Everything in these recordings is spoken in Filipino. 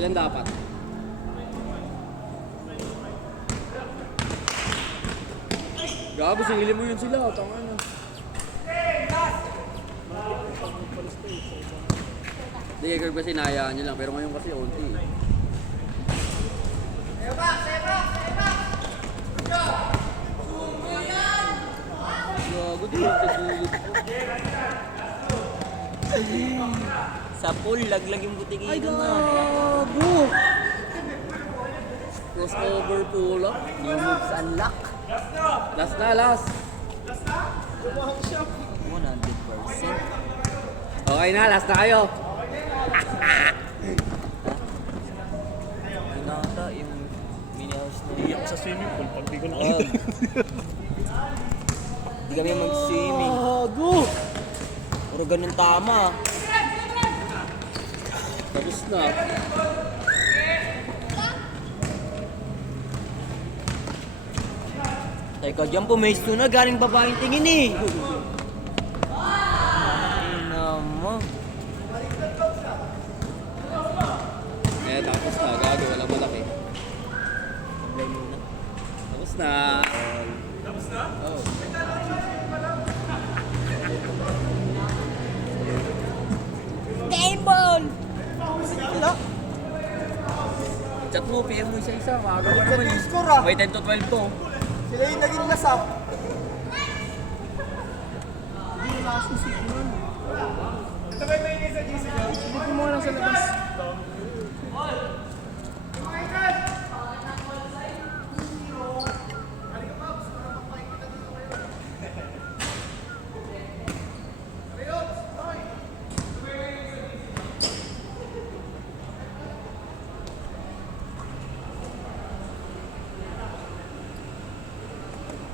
Ilan dapat? Gago, singilin mo yun sila. Tama na. Hindi, kaya kasi nahayaan nyo lang. Pero ngayon kasi onti. Gago, di yung kagulog. Sa pool, laglag yung butiki. Ay, gago! Crossover pull up. New moves unlock. Last na, last. 100%. Okay na, last na kayo. Yung nata, yung mini-house na Hindi ako sa swimming pool pag di ko nakita. Hindi kami mag-swimming. Gago! Puro ganun tama. Tapos na. Teka, dyan po may na galing babaeng tingin eh. Naman. Eh, tapos na. Gago, wala malaki. Play muna. Tapos na. Tapos na? Oh. Game ball! Chat mo, PM mo isa-isa. Maaga pa naman. Yung score ah. May 10 to 12 to. Sila yung naging lasap. Ito ba yung may sa GC nyo? Hindi ko muna sa labas.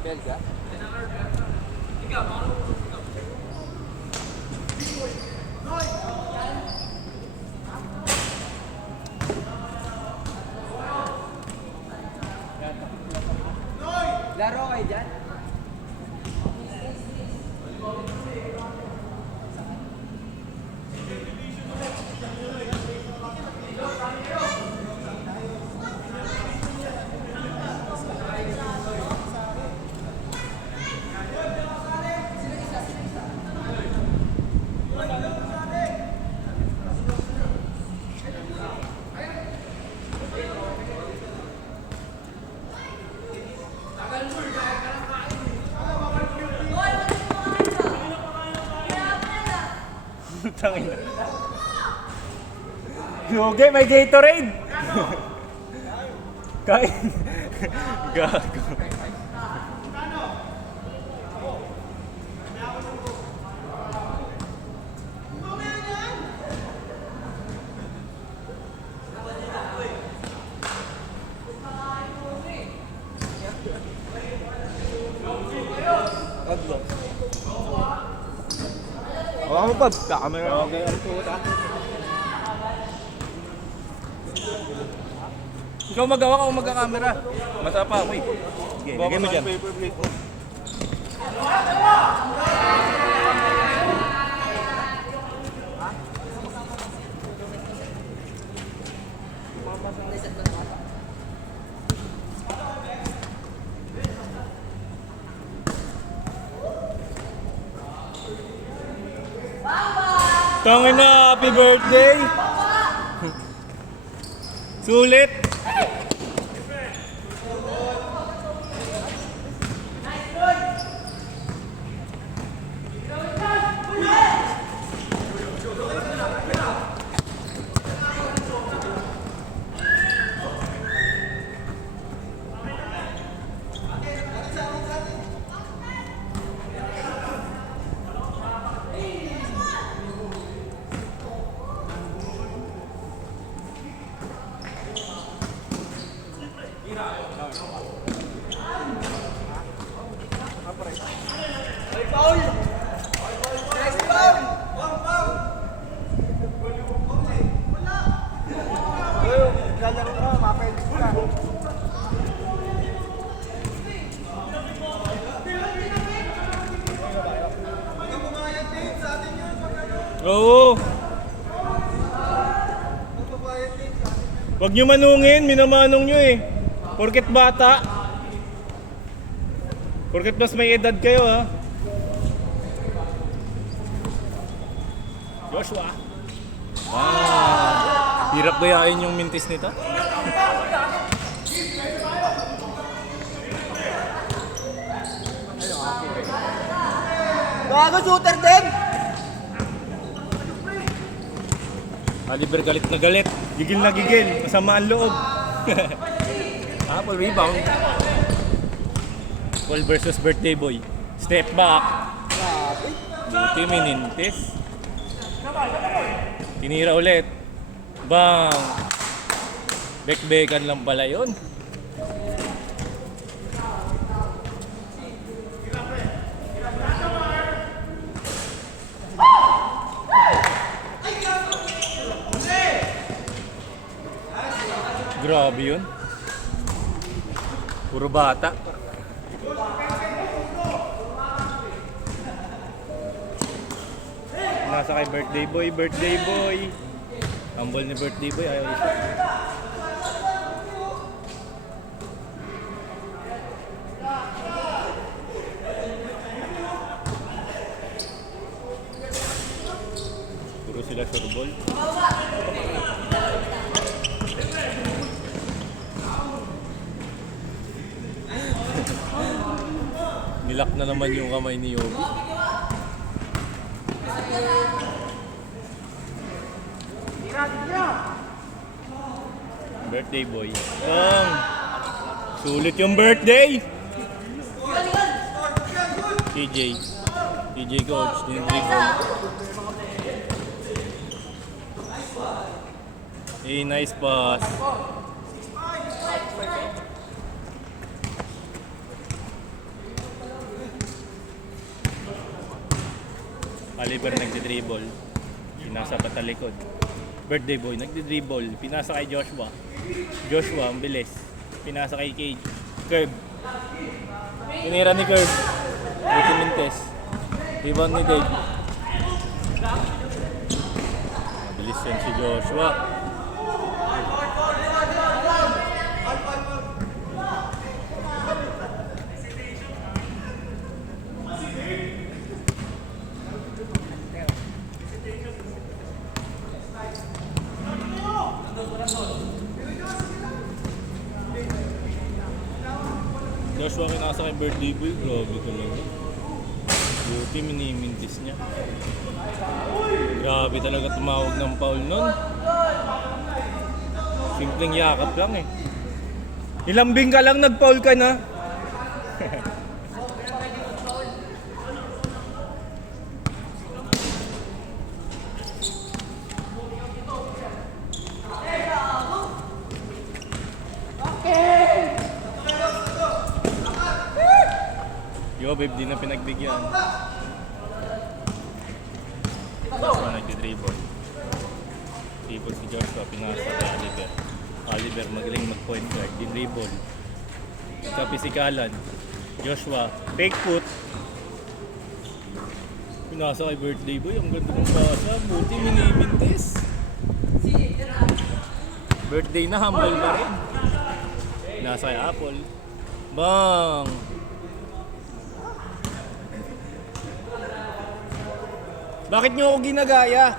Bel ka? Laro kayo dyan? Tangin na. Yoge, may Gatorade! Kain. Gago. Wala mo pa, camera. Okay, ang puta. Ikaw magawa ka o magka-camera? Masapa ako eh. Sige, lagay mo dyan. Tangin na, happy birthday! Sulit! Lalaro ka, mapels ka. Oo! Magbabayad din sa atin yun. Huwag nyo manungin, minamanong nyo eh. Porket bata. Porket mas may edad kayo ha. Joshua. Hirap gayain yung mintis nito. Gago, shooter din! Oliver galit na galit. Gigil na gigil. Masama ang loob. Apple rebound. Paul versus birthday boy. Step back. Buti minintis. Tinira ulit. Bang! Bek-bekan lang pala yun. Grabe yun. Puro bata. Nasa kay birthday boy, birthday boy. Humble ni birthday boy, ayaw isa. Puro sila surbol. Nilak na naman yung kamay ni Yogi. Birthday boy. Sulit yung birthday! TJ coach, dinidribble. Hey, nice pass. Oliver nagdi-dribble. Pinasa pa talikod. Birthday boy nagdi-dribble. Pinasa kay Joshua. Joshua, ang bilis. Pinasa kay Cage. Curve. Tinira ni Curve. Buti Mintes. Rebound ni Dave. Mabilis yan si Joshua. Joshua kinasa kay birthday boy, grabe talaga. Buti minimintis niya. Grabe talaga tumawag ng foul nun. Simpleng yakap lang eh. Ilambing ka lang nag-foul ka na. Yo, babe, di na pinagbigyan. Joshua nagdi-dribble. Dribble si Joshua, pinasa kay Oliver. Oliver magaling mag-point guard, di-dribble. Kapisikalan. Joshua, fake foot. Pinasa kay birthday boy, ang ganda ng pasa. Buti minimintis. Birthday na, humble pa rin. Pinasa kay Apple. Bang! Bakit nyo ako ginagaya?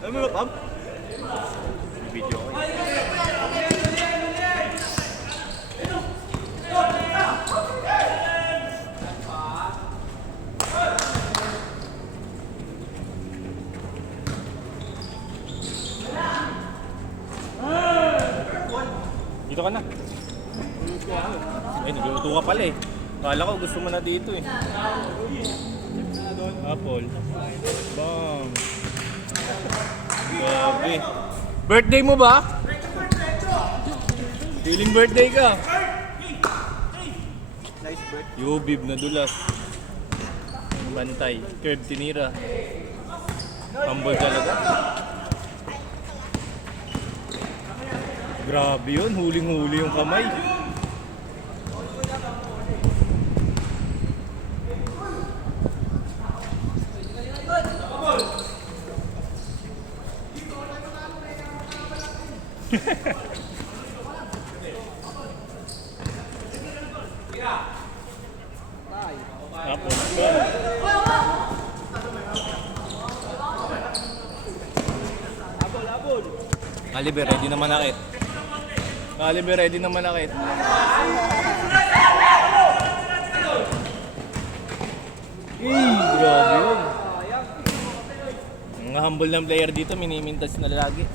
Alam mo ba, Pam? Video ko. Dito ka na. Ay, nagluto ka pala eh. Kala ko gusto mo na dito eh. Apple. Bang. Grabe. Birthday mo ba? Feeling birthday ka. Nice bird. Yo, bib na dulas. Bantay. Curve tinira. Humble talaga. Grabe yun. Huling-huli yung kamay. Tapos, Oliver, ready na manakit. Oliver, ready na manakit. Grabe yun. Ang humble ng player dito, minimintas na lagi.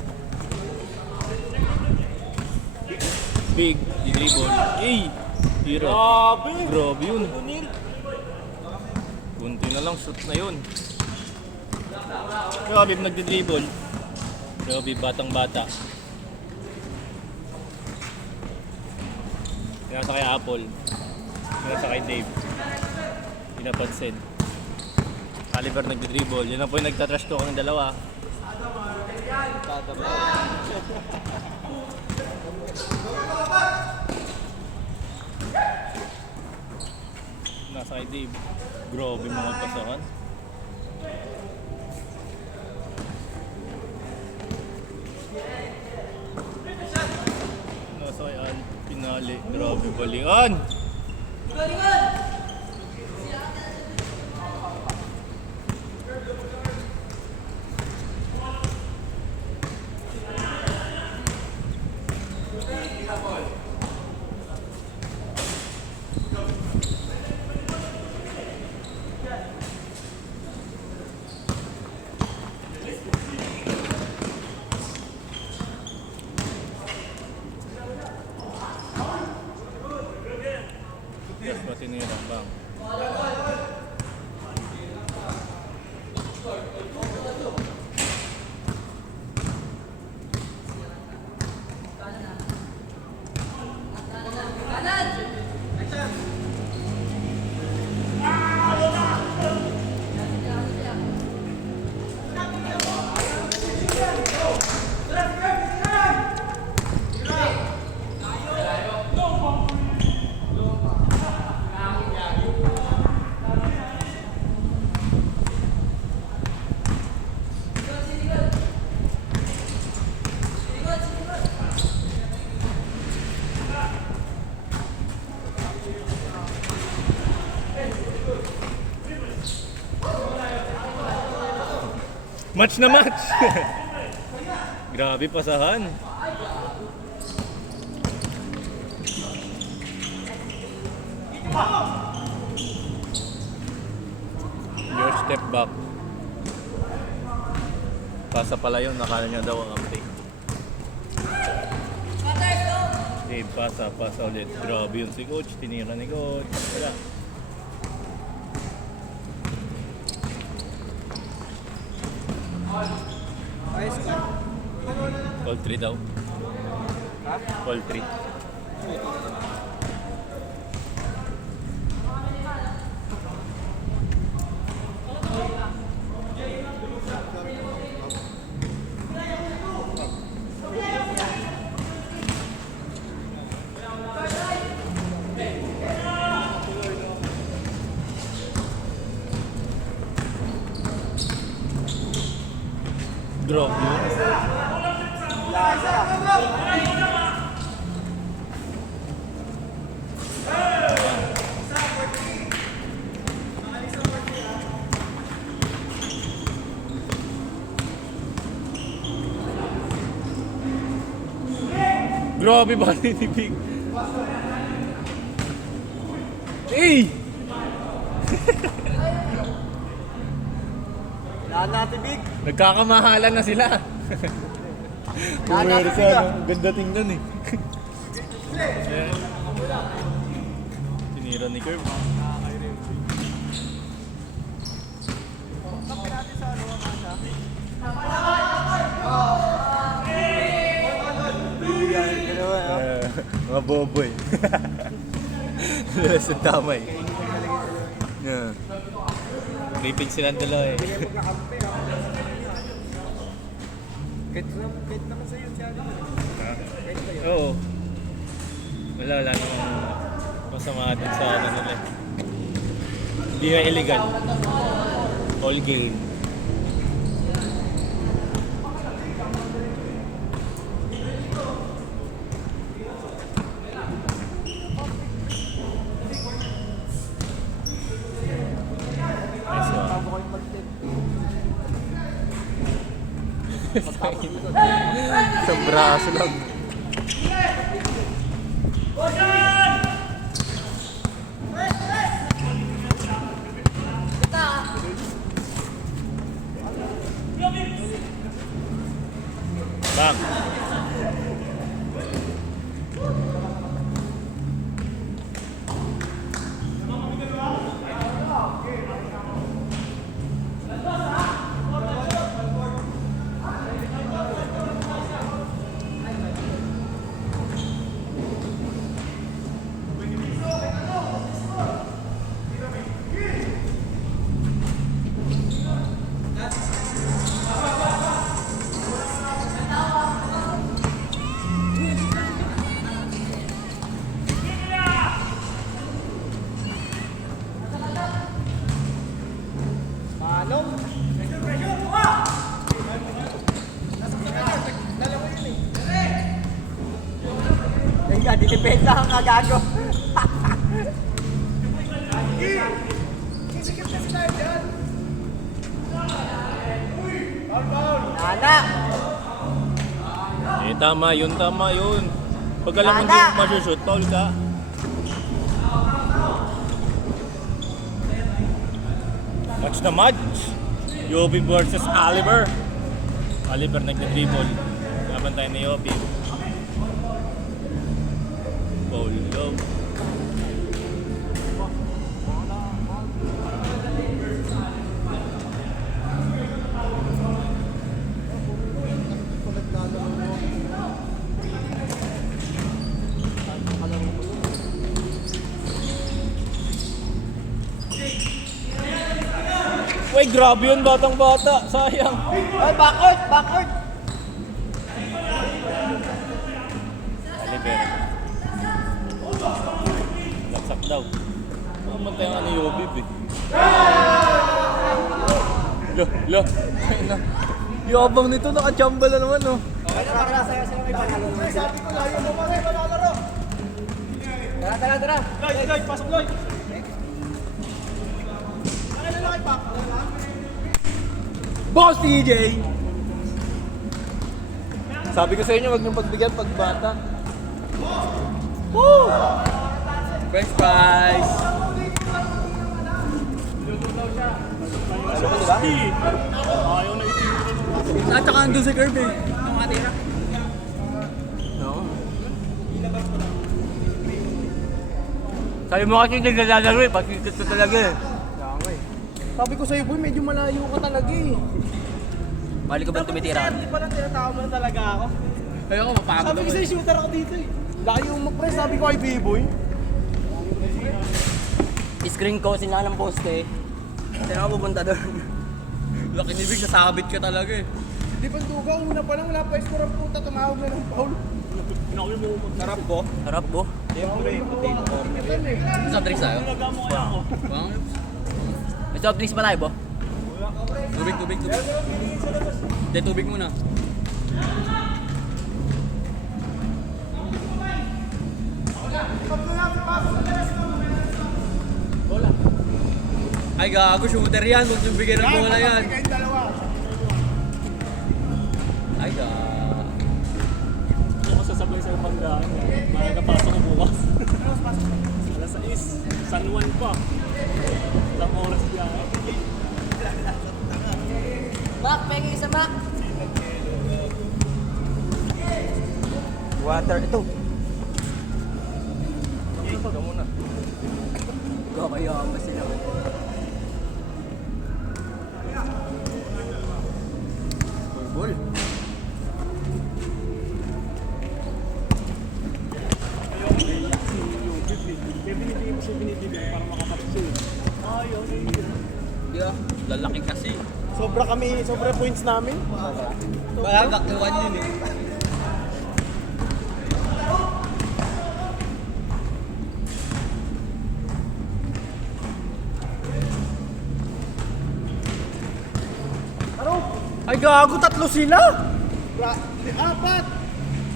Big, di-dribble. Hero. Grabe yun. Kunti na lang, shoot na yun. Grabe, nagdi-dribble. Grabe, batang-bata. Pinasa kay Apple. Pinasa kay Dave. Pinapansin. Oliver nagdi-dribble. Yun na po yung nagtatrash talk ng dalawa. Nasa kay Dave. Grabe mga pasahan. Nasa kay Al. Pinali. Grabe balikan. Yes, matinirang bang. Match na match! Grabe pasahan. Your step back. Pasa pala yun, nakala niya daw ang uptake. Dave, pasa ulit. Grabe yun si coach, tinira ni coach. Wala. Poultry daw. Poultry. Drop yun. Grabe ba ni Big? Hey! Lahat natin, Big. Nagkakamahalan na sila. Pumersa, no? Ganda tingnan eh. Yeah. Tinira ni Curve. Mga boboy. Sa tama eh. Yeah. Creeping silang dalawa eh. Kahit naman sa'yo siya. Oo. Wala namang masama din sa ano nila. Hindi nga illegal. All game. Nice one. Sa braso lang. Bang. Teka, dinipensa kang kagago. Sisikip kasi tayo dyan. Nana! Eh, tama yun. Pag alam mo Nana! hindi mo masushoot, foul ka. Match na match. Yobi versus Oliver. Oliver nagna-dribble. Laban tayo ni Yobi. Foul low. Uy, grabe yun, batang-bata. Sayang. Ay, backward! Oliver. Laksak daw. Mamatay nga ni Yobib eh. Lo. Ay na. Yabang nito, nakachamba na naman oh. Sabi ko, layo mo mga malalaro. Tara! Lloyd, pasok Lloyd. Ano na kay Pak? Boss TJ! Sabi ko sa inyo, wag niyong pagbigyan pag bata. Woo! French fries! Ayaw na ito. At saka andun si Kirby. Sabi mo kasi hindi naglalaro eh, pagkikit ko talaga eh. Sabi ko sa'yo, boy, medyo malayo ka talaga eh. Bali ko ba tumitira? Hindi pa lang tinatawag mo na talaga ako. Ayoko, mapagod Sabi ko sa'yo, shooter ako dito eh. Laki yung mag-press, sabi ko ay B-boy. Screen ko, sila ng poste. Hindi ako pupunta doon. Laki ni Big, sasabit ka talaga eh. Di ba duga, una pa lang, wala pa score ang puta, tumawag na ng foul. Sarap po. Harap bo. Soft drinks tayo? Wow. May soft drinks pa tayo bo? Tubig. Hindi, tubig muna. Ay gago, shooter yan. Huwag niyong bigyan ng bola yan. Kayong dalawa. Ay gago. Ako sasabay sa pagdaan. Makakapasok ko bukas. Alas 6. San Juan pa. Ilang oras biyahe. Mac, pengi isa Mac. Water, ito. Ikaw muna. Kakayama sila. Ball. Kaya binibigay mo siya binibigay para makatapos siya. Ayaw na yun. Lalaki kasi. Sobra points namin. Baka kakluan yun eh. Ay gago, 3 sila! Apat!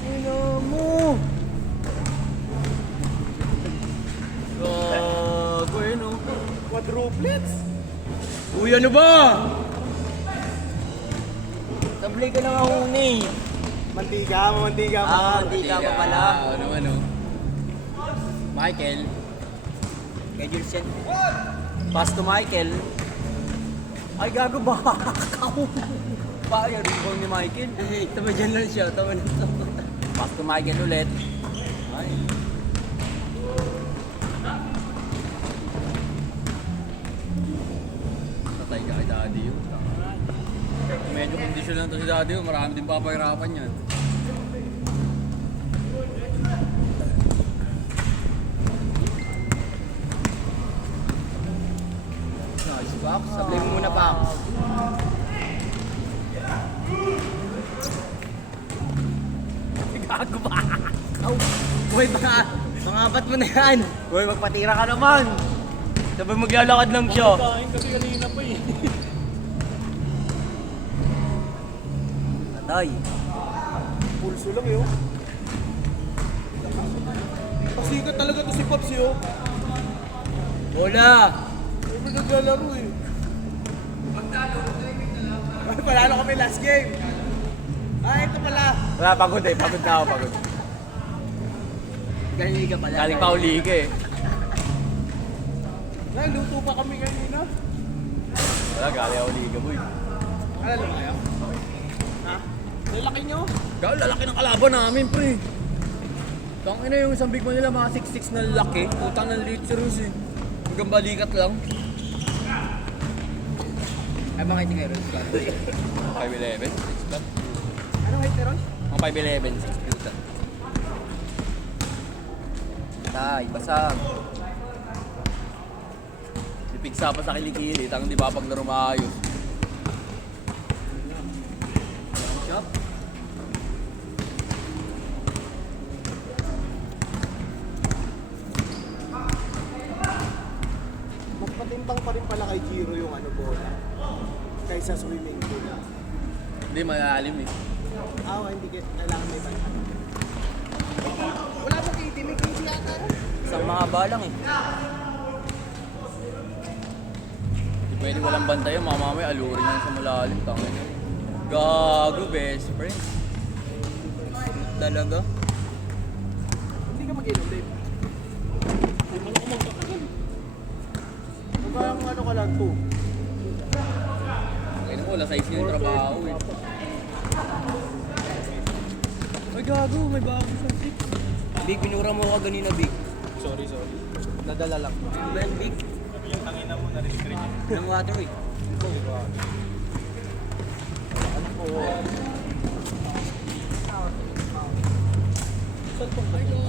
Ina mo! Gago eh no. Quadruplets! Uy, ano ba? Sablay ka na mahuni. Mantiga pa. Hindi ka pa pala. Ano ano? Michael. Kay Jules yan. Pass to Michael. Ay gago ba? Pa, yung rebound ni Michael. Tama dyan lang siya. Tama na ito. Pass to Michael ulit. Ay. Patay ka kay Daddy yun. Medyo kondisyon lang to si Daddy yun. Marami din papahirapan yan. Nice box. Sablay mo muna pa. Gago ba? Uy, mga apat mo na yan. Uy, magpatira ka naman. Sabay maglalakad lang siya. Kain kasi kanina pa eh. Atay. Pulso lang yun. Pasikat talaga to si Pops yun. Bola. Ay, ba naglalaro eh. Ay, palalo kami last game. Ah, ito pala. Wala, pagod eh. Pagod na ako, pagod. Galing ka pala. Galing pa uli ka eh. Ay, luto pa kami kanina. Wala, galing ako uli ka, boy. Alala mo kayo? Ha? Lalaki nyo? Galing, lalaki ng kalaban namin, pre. Tangina yung isang big man nila, mga 6'6 na laki. Putang ng liit serious eh. Hanggang balikat lang. Ay, bakit ni Kairos? 5'11", 6 flat. Ano height ni Ron? Mga 5'11", 6 flat. Tay, basag. Lipigsa pa sa kilikili, tangang di ba paglaro maayos. Shop. Mas patimbang pa rin pala kay Giro yung ano bola. Kaysa swimming pool. Hindi, malalim eh. Ah, hindi kailangan may banta. Wala ba kayo? May case yata. Isang mga balang eh. Di pwede walang bantay yun, mamamay alurin yan sa malalim. Tangina. Gago, best friend. Talaga? Hindi ka mag-inom, babe. Kung kaya ano ka lang, 2. Kaya ko, wala size niya yung trabaho eh. Ay gago, may bago siyang fix. Big, binura mo ka ganina, Big. Sorry. Nadala lang. Ano ba yan, Big? Yung tangina mo na-restrict. Ng water eh. Ano po?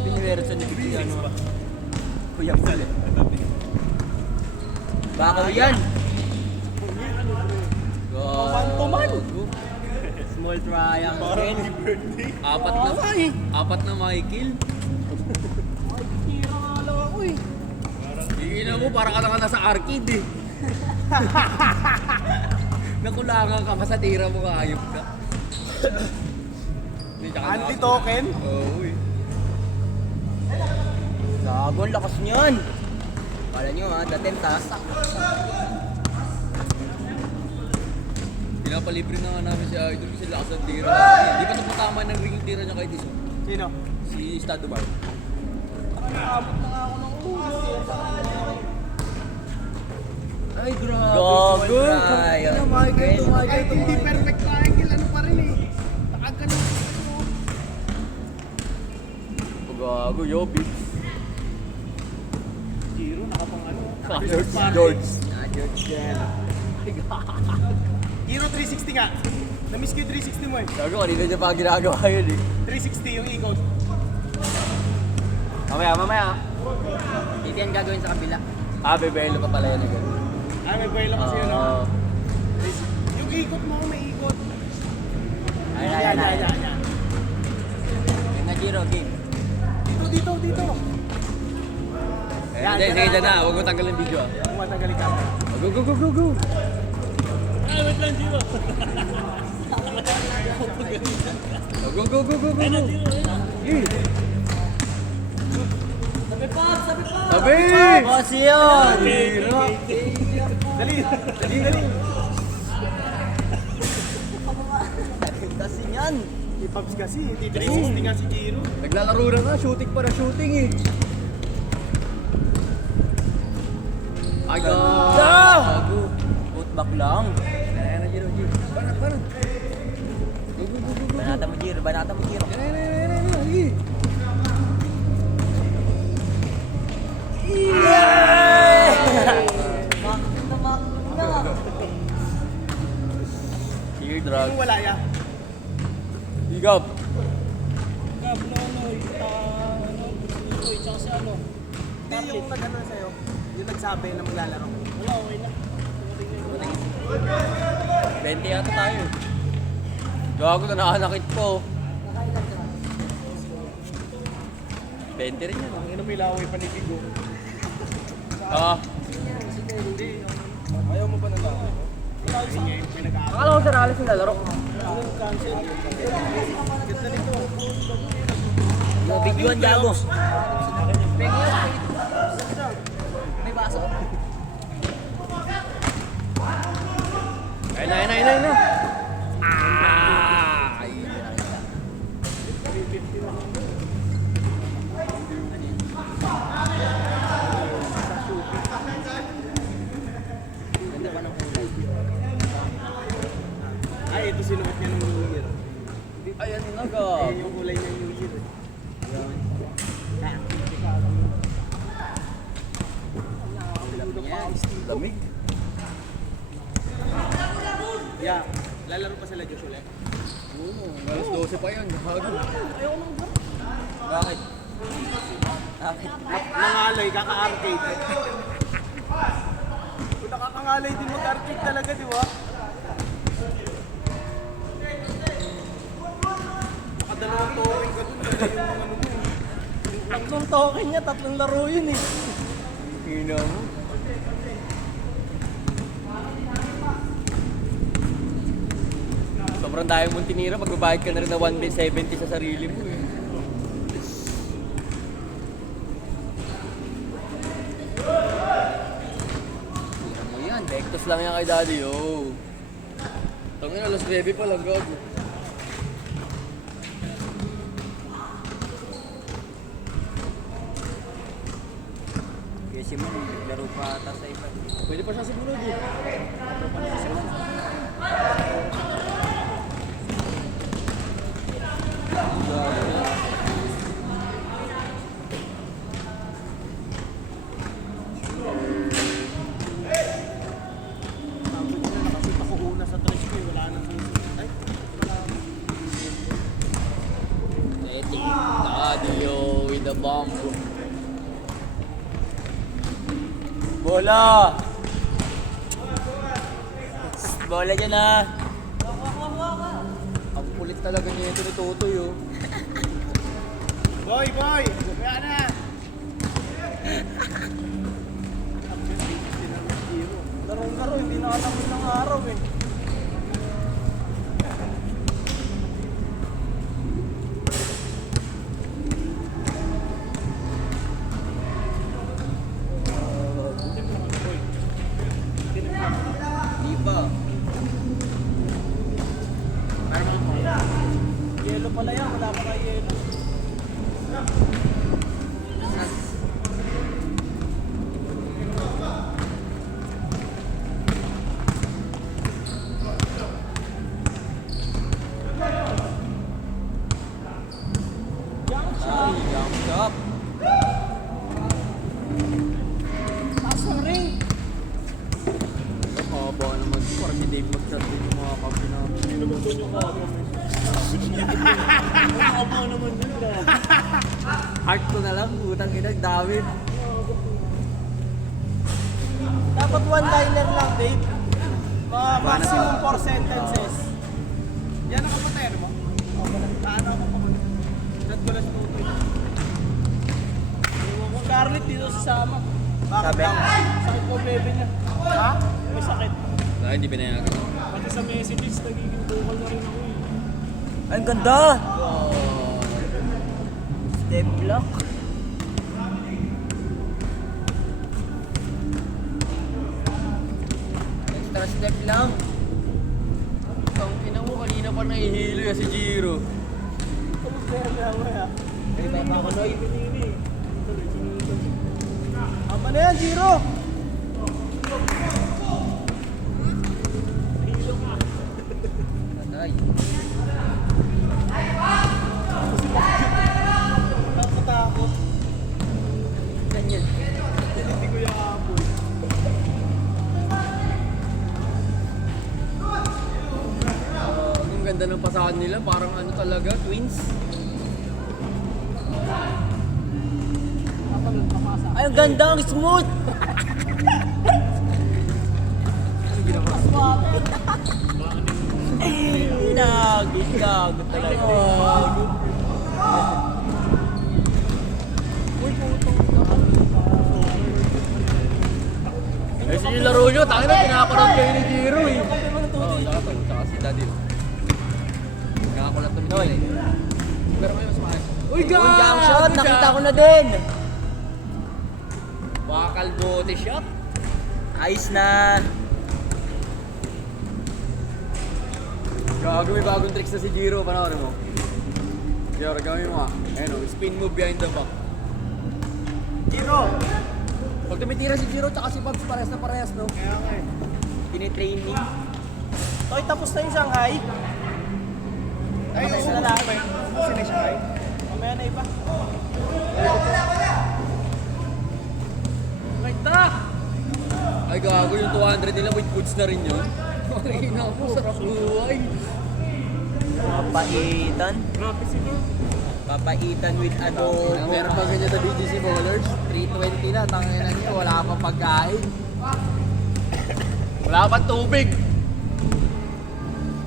Piniwero sa nibig yan. Kuya Pul eh. Bakaw yan. Gago. Small triangle. Apat na Michael. Tira nga lang ako eh. Ina mo, para ka na nasa arcade eh. Nakulangan ka pa sa tira mo, ayop ka. Anti-token? Oo eh. Gago, ang lakas niyan. Kala nyo ha, datenta. Pinapalibre na nga namin si Idol kasi lakas ng tira. Di ba ito tama ng ring yung tira niya kay Tiso? Sino? Si Stadomar. Nakakabot na nga ako ng ulo. Ay, grabe. Gago. Ano, Kahit hindi perfect triangle, ano pa rin eh. Nakaganon mo. Gago, Yobi. Giro, nakapang ano. George. Giro 360 nga. Na-miss ko yung 360 mo eh. Gago, kanina niya pa ginagawa yun eh. 360 yung ikot. Mamaya. Hindi yan gagawin sa kabila. Ah, bebelo pa pala yan agad. Ah, may buwelo kasi yun. Okay, dyan na. Huwag mo tanggalin video ah. Kung matagali ka. Go, go, go, go, go. Ay, wait lang, Giro. Go, go, go, go, go. Ayun na, Giro. Ayun na. Eh. Sabi! Boss yun! Dali, dali, dali. Kasi yan. Si Pabs kasi, 360 nga si Giro. Naglalaro na nga, shooting para shooting eh. Ay, gago. Putback lang. Ayan na, Giro, Giro. Para. Go, go, go, go, go. Banata mo, Giro. Banata mo, Giro. Ayan. Sige. Teardrop. Kung wala ya. Higap. Gab, Nonoy, Nonoy, tsaka si ano. Hindi yung nag-ano sa'yo. Yung nagsabi na maglalaro. Wala, okay na. 20 yata tayo. Gago na nakanakit ko. 20 rin yan. Ang ino may laway pa ni Bigo. Ah. Ayaw mo ba ng laway? Ayun nga yung pinag-aaral. Akala ko sa Raleigh yung lalaro. Ganda nito. Videoan, gago. May baso. Ayun na. Ah! Ayun na. Ay, ito sinuot niya ng New Year. Ayan na ga. Ayan yung kulay ng New Year. Lamig. Yeah. Lalaro pa sila Josh ulit. Oo, alas 12 pa yan. Gago. Bakit? Bakit? Nangalay, kaka-arcade. Kung nakakangalay din mag-arcade talaga, di ba? Nakadalawang token ka dun, talaga yung ano mo. Tatlong token niya, tatlong laro yun eh. Hina mo. Sobrang dami mong tinira, magbabayad ka na rin na 170 sa sarili mo eh. Tira mo yan, Vectos lang yan kay Daddy, oh. Tangin na, alas 9 pa lang, gago. Kasi mo, naglaro pa ata sa iba. Pwede pa siya sumunod eh. Tapos na, kasi pakuuna sa trash ko, wala nang puso. Ay, Letting Daddy, oh, with the bomb. Bola! Bola dyan ah! Ang kulit talaga niya ito ni Totoy, oh. boy! Kaya na! Larong-laro, hindi nakatapos ng araw eh. Di ba? Yelo pala yan, wala pa kayo yelo. Ay, jump shot. Haba naman. Parang si Dave mag-shot din yung mga kampi namin. Sino ba doon yung kabo? Kabo naman yun lang. Heart ko na lang, utang ina, David. Dapat one-liner lang, Dave. Mga maximum 4 sentences. Yan ang kapatero mo? Kaano ako pa muna? Chat ko lang sa tutoy. Scarlett dito sa sama. Sabi? Sakit ko bebe niya. Ha? May sakit. Dahil hindi pinayagan. Pati sa messages, nagiging vocal na rin ako eh. Ay, ang ganda! Step block. Extra step lang. Ang ina mo, kanina pa nahihilo yan si Jiro. Ay, may pa ako, Noy. Tama na yan, Jiro! Tatay. Nakatakot. Ganyan. Hindi ko yung apoy. Ang ganda ng pasahan nila, parang ano talaga, twins. Ay, ang ganda, ang smooth! Gago talaga. Eh, sige laro nyo, tangin na, pinakakulat kayo ni Jiro eh. Oo, tsaka si Daddy. Pinakakulat kami nila eh. Pero may mas maayos. Uy, Uy, jump shot! Nakita ko na din! Bakal bote shot. Ayos na! Gago, may bagong tricks na si Jiro, panoorin mo. Jiro, gawin mo nga. Ayun o, spin move behind the back. Jiro! Pag tumitira si Jiro, tsaka si Babs, parehas na parehas, no? Kaya nga eh. Tinitraining. Toy, tapos na yung Shanghai. Ay, Tapos oo. na lahat. Tapos na yung Shanghai. Mamaya na iba. Ay, gago, yung 200 nila with goods na rin yun. Ay, naku, sarap buhay. Papaitan. Papaitan with adobo. Meron pa ganyan sa BGC Bowlers, 320 na, tangin na niyo, wala pang pagkain. Wala pang tubig.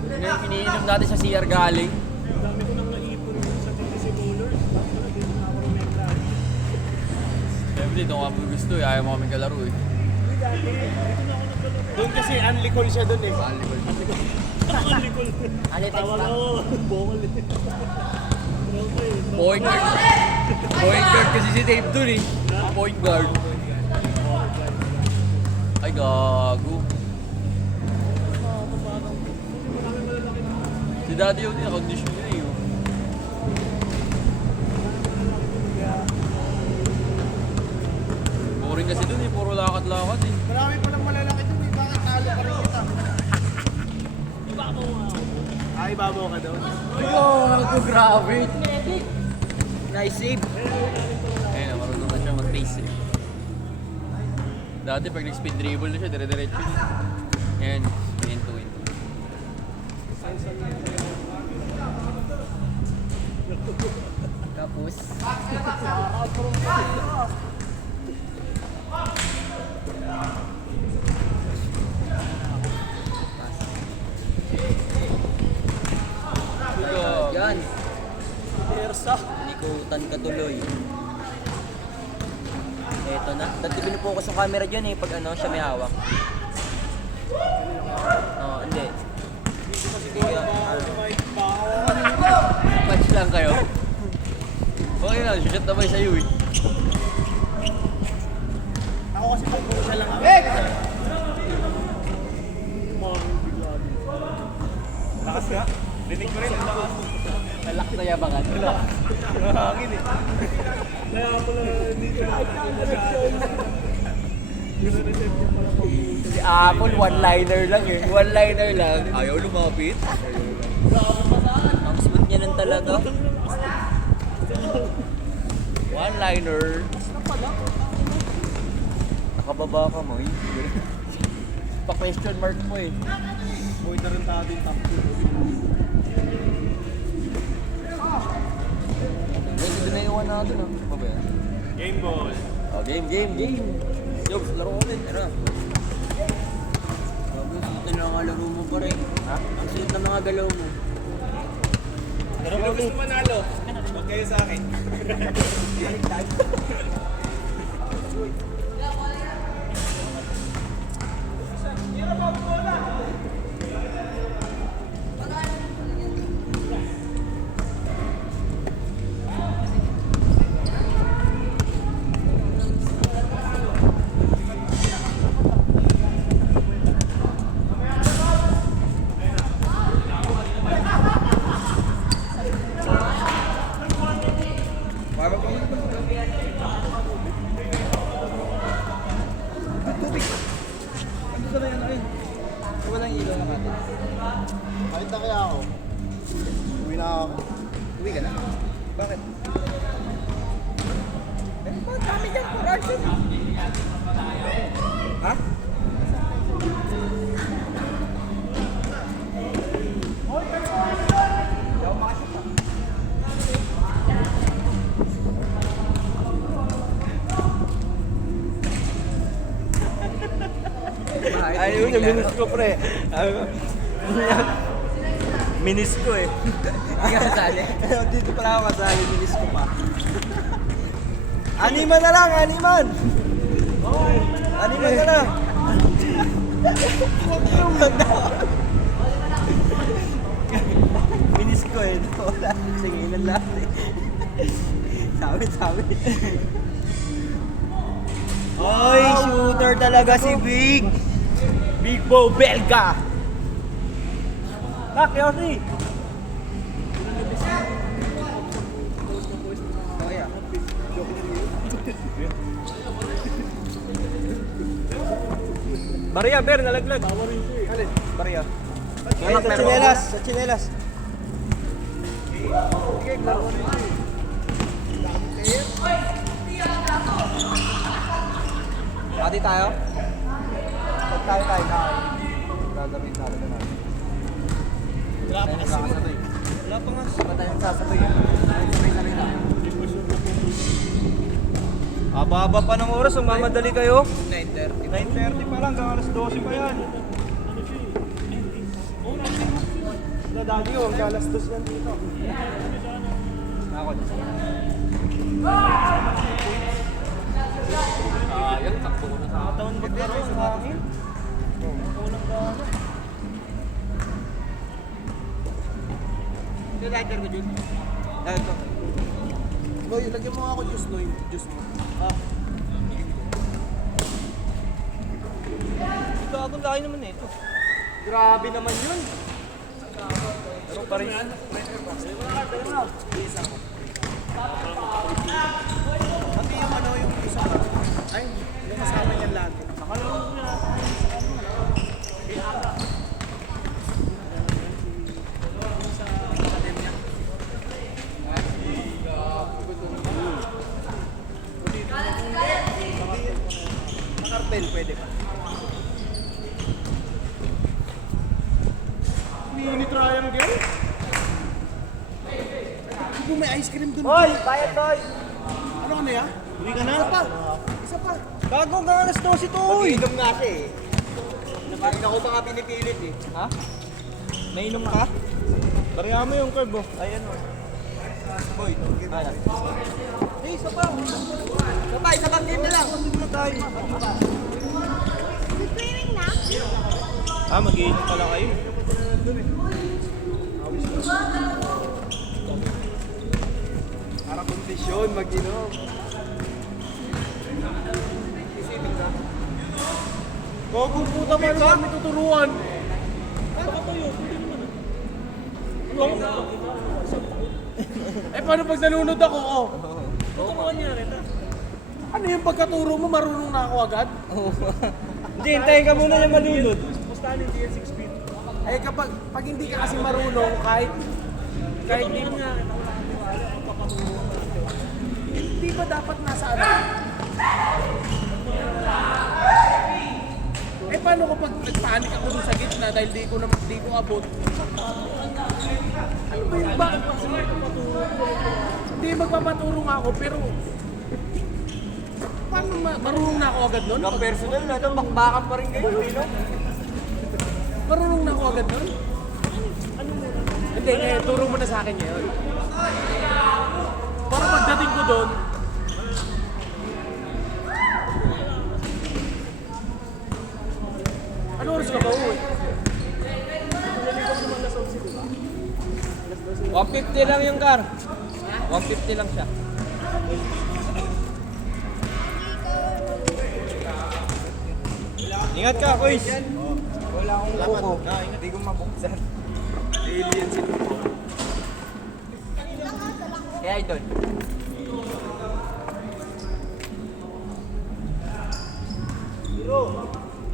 Yun yung iniinom natin sa CR galing. Dami ko nang naipon sa TTC Bowlers. Hindi na ako rumembra. Siyempre, dito nga po gusto eh, ayaw mo kaming kalaro eh. Hindi dati. Dito na ako nagkalaro. Doon kasi unlicol siya doon eh. Volleyball. Unlicol. Alitex Tawag pa. ako. Bokal eh. Point guard. Point guard kasi si Dave dun eh. Point guard. Ay, gago. Si Daddy yun, na-condition niya eh. oh. Boring kasi dun eh, puro lakad-lakad eh. Marami palang malalaki doon eh. Bakit talo ka rin kita? Ay, ibabaw ka doon. Gago, grabe. Nice save. Ayun, marunong na siya mag-pace eh. Dati pag nag-speed dribble na siya, dire-diretso niya. Ayan, into. Tapos, yan. Persa. Likutan ka tuloy. Eto na. Dati pinupokus yung camera dyan eh pag ano, siya may hawak. Oo, hindi. Kaya, Match lang kayo. Okay lang, shoot naman sa'yo eh. Ako kasi pag siya lang ako. Lakas ka? Dinig ko rin ang lakas. Malak na yabangan. Hangin eh. Kaya pala dito na Si Apple, one-liner lang eh. One-liner lang. Ayaw lumapit. ang smooth niya lang talaga. One-liner. Nakababa ka mo eh. Pa-question mark mo eh. Boy, tarantado yung top 2. Eh, hindi na iwan natin ah. Ano ba yan? Game ball. Oh, game. Jobs, laro ulit. Tara. Bago, sulit na mga laro mo pa rin. Ha? Ang sulit na mga galaw mo. Sino gusto manalo? Huwag kayo sa akin. Walang ilaw na natin. Kahit na kaya ako. Uwi na ako. Uwi ka na. Bakit? Ba't kami dyan for action? Ha? Ayaw niya, minis ko pre. Minis ko eh. Hindi ka kasali. Dito pala ako kasali, minis ko pa. Animan na lang, animan! Animan na lang! Minis ko eh. Wala. Sige, ilan lang eh. Sabi. Oy, shooter talaga si Big! Big Bo Belga! Nak, Yossi! Barya, Ber, nalaglag. Alin? Barya. Ay, sa chinelas, sa chinelas. Pati tayo? Pag tayo na. Gagawin talaga natin. Wala pa kasi mo. Wala pa nga. Wala tayong sasabay. Haba-haba pa ng oras, mamadali kayo. 9:30. 9:30 pa lang, hanggang alas 12 pa yan. Nadali yun, hanggang alas 2 yan dito. Ako. Sayang, takbo ko na sa Taon magkaroon sa hangin. Unang gana. Yung lighter ko, Jun. Dahil ko. Noy, lagyan mo ako juice, Noy. Juice mo. Ito ako, laki naman eh. Ito. Grabe naman yun. Pero pa rin. Pati yung ano, yung isa. Ay, yung kasama niyan lahat. Kartel, pwede pa. Mini triangle? Hindi may ice cream dun. Hoy, bayad boy! Ano kami ah? Uwi ka na? Isa pa. Bago hanggang alas 12 ito, uy! Mag-inom nga siya eh. Bakit ako pa nga pinipilit eh. Ha? Nainom ka? Bariya mo yung curve, oh. Ayan, oh. Boy, Ano? hey, isa pa. Isa pang game na lang. Ah, mag-iinom pala kayo. Para kondisyon, mag-inom. Gogo puta pa naman kami tuturuan. Eh paano pag nalunod ako? Oh. Ano yung pagkaturo mo, marunong na ako agad? Hindi, hintayin ka muna yung malunod. Eh kapag hindi ka kasi marunong, kahit di mo hindi ba dapat nasa ano? Eh paano kapag nagpanik ako dun sa gitna dahil di ko abot? Ano ba yung ba? Hindi magpapaturo nga ako pero paano marunong na ako agad nun? Ang personal na ito, bakbakan pa rin kayo, no? Marunong na ako agad nun? Hindi, turo mo na sa akin ngayon. Para pagdating ko doon, ano oras Tapos ka ba uwi? 150 lang yung car. 150 lang siya. Ingat ka, boys. Wala akong kuko. Hindi ko mabuksan. Alien si Kuko. Kaya idol.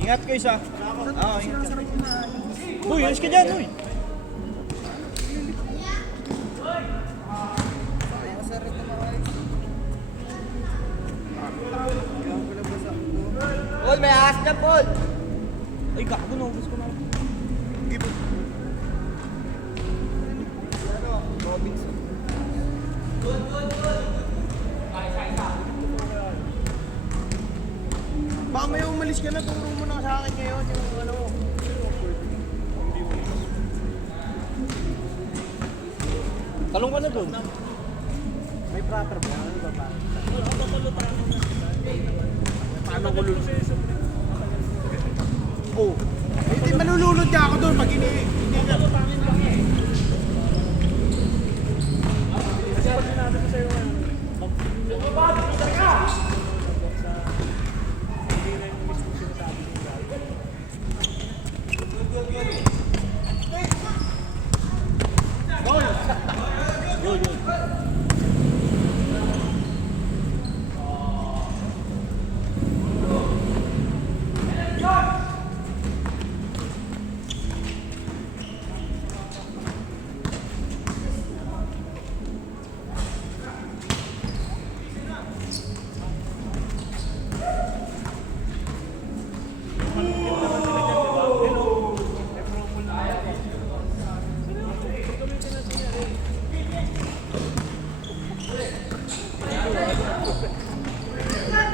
Ingat kayo sa. Ingat ka. Uy, alis ka dyan, uy. Paul, may ahas na, Paul. Ay, gago na. Ubus ko na. Baka may umalis ka na, turo mo na sa akin ngayon yung ano. Talong ka na doon. May proper ba? Ano ba pa? Paano ko lulod? Oh. Hindi malululod niya ako doon pag hindi ka.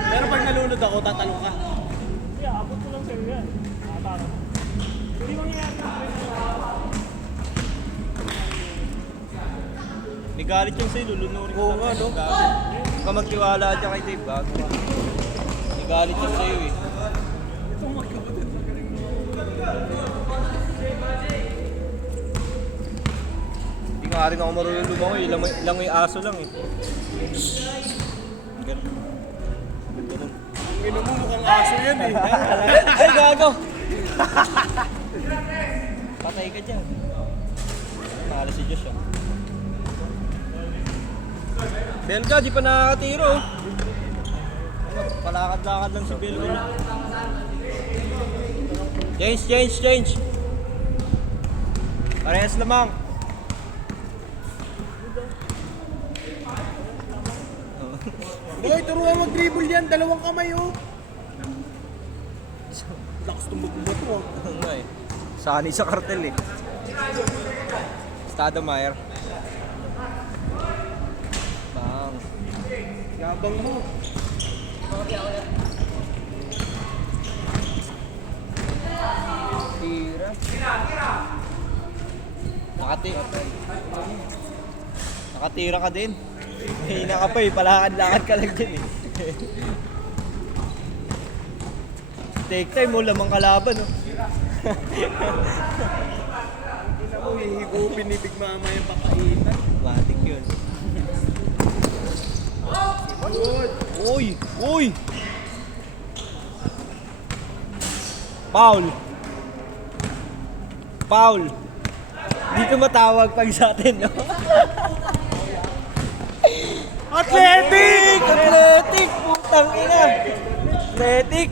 Pero pag nalulod ako, tatalong ka. May galit yung sa'yo, lulunurin ko. Oo nga, no? Huwag ka magtiwala dyan kay Dave, gago ka. May galit yung sa'yo eh. Hindi nga rin ako marunong lumangoy, langoy aso lang eh. Ganun. Ganun. Ino mo mukhang aso yan eh. Ay, gago! Patay ka dyan. Nakalas si Josh ah. Belga, di pa nakakatiro. Palakad-lakad lang si Belga. Change. Parehas lamang. Boy, turuan mag-dribble yan. Dalawang kamay oh. Lakas tumbok-tumbok mo. Ano eh. Sani sa kartel eh. Stademeyer. Bang. Yabang mo. Tira. Nakatira ka din. Hina ka pa eh. Palakad-lakad ka lang din eh. Take time mo, lamang kalaban oh. Ina mo, hihigupin ni Big Mama yung pakainan. Matik yun. Uy! Foul! Dito matawag pag sa atin, no? Athletic! Putang ina! Athletic!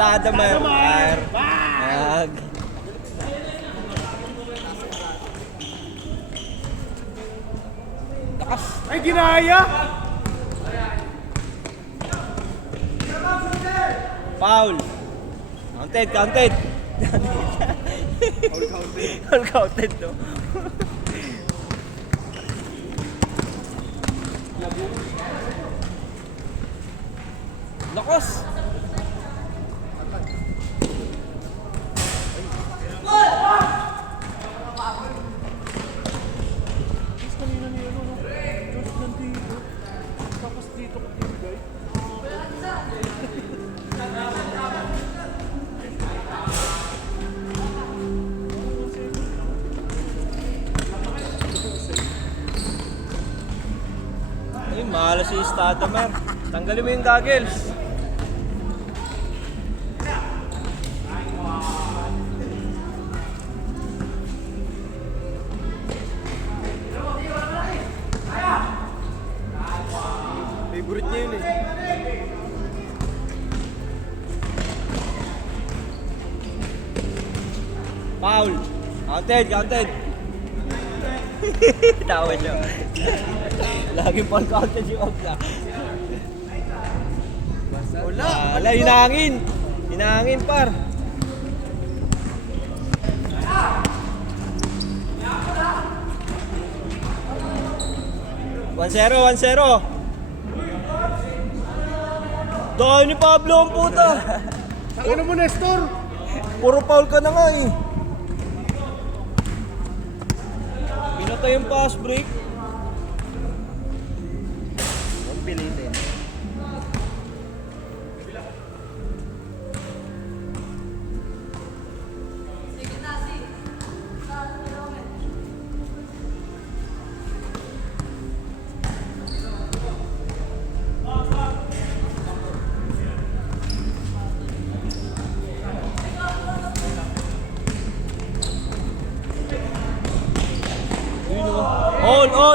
Stademeyer. Mag. Ay, ginaya! Foul. Counted. All counted, no? Lakos! Tapos dito Ay, mahala si Stadamer. Tanggalin mo yung goggles. Favorite niya yun eh. Foul. Counted, counted. Tawa siya. Lagi pa counted si Okla. Wala, hinangin. Hinangin par. One zero. Dahil ni Pablo ang puta. Ano mo, Nestor? Puro foul ka na nga eh. Pinatay yung pass break. Huwag pilitin.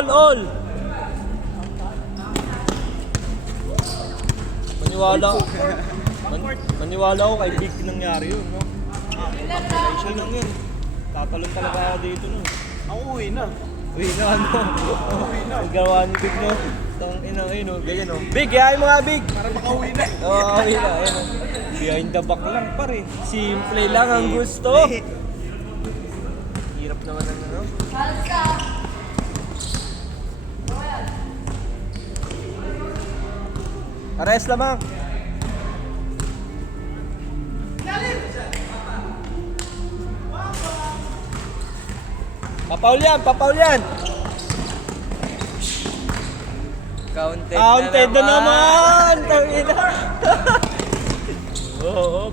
All! Maniwala ako kay Big nangyari yun, no? Siya lang yun. Tatalon talaga ako dito, no? Ako uwi na. Uy na, ano? Ang gawa ni Big, no? Tang ina, ayun, no? Ganyan, no? Big, yahay mo nga, Big! Para makauwi na. Oo, uwi na, ayun, no? Behind the back lang, pare. Simple lang ang gusto. Hirap naman ang ano. Ares lamang. Papaul yan. Counted na naman. Tangina. Oo.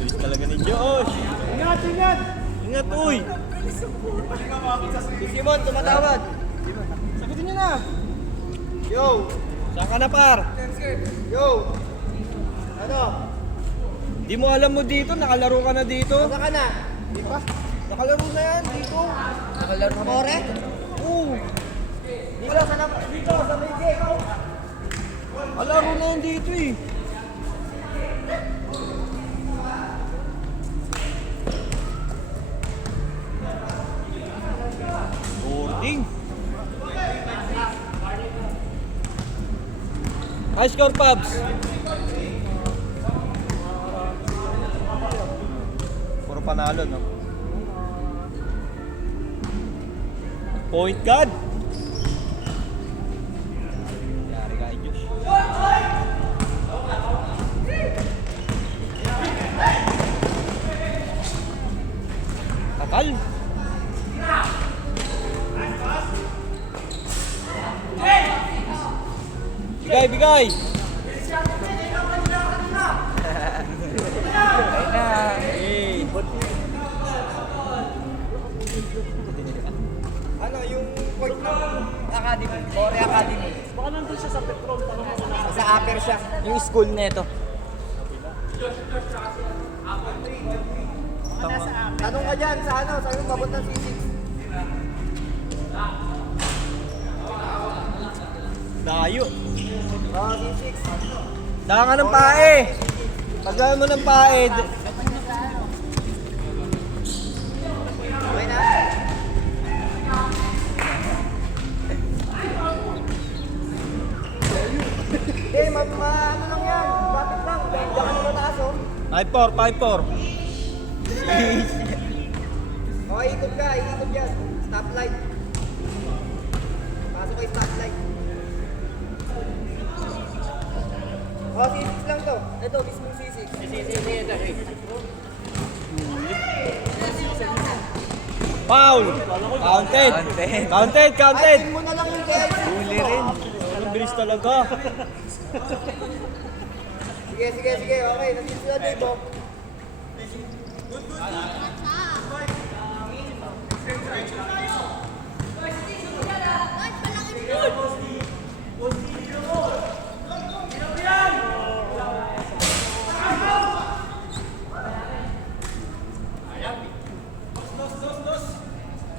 Bilis talaga ni Josh. Ingat, uy. Si Simon, tumatawad. Sagutin niyo na. Yo. Saan ka na, par? Yo. Ano? Di mo alam mo dito, nakalaro ka na dito. Saan ka na? Di pa? Nakalaro na yan dito. Nakalaro na? More? Oo. Dito, sa may gate. Nakalaro na yan dito eh. Boarding. High score, Pabs. Puro panalo, no? Point guard. Yari ka, Diyos. Takal. Bigay! Ano yung point ng Academy? Korea Academy? Baka nandun siya sa petrol. Sa upper siya. Yung school nito. Tanong ka dyan sa ano, sa yung papuntang C6. Dayo. Oh, C6. Daka ka ng pae. Pagdaan mo ng pae. Okay na? Ano lang yan? Bakit lang? Diyan ka na mataas, oh. 5-4. Oh, ikot yan. Stoplight. Pasok kay stoplight. Oh, C6 lang to. Ito, mismo C6. Foul. Counted. Ay, mo na lang yung guys. Huli rin. Ang bilis talaga. Sige. Okay, nandito na Dave, oh.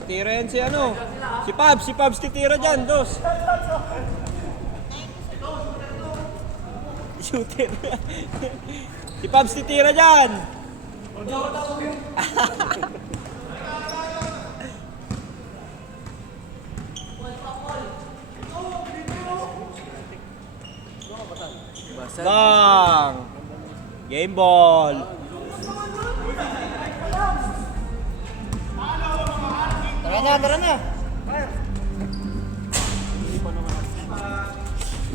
Tira yan si ano? Si Pabs titira dyan, dos. Shooter. Si Pabs titira dyan. Bang! Game ball. Tara na.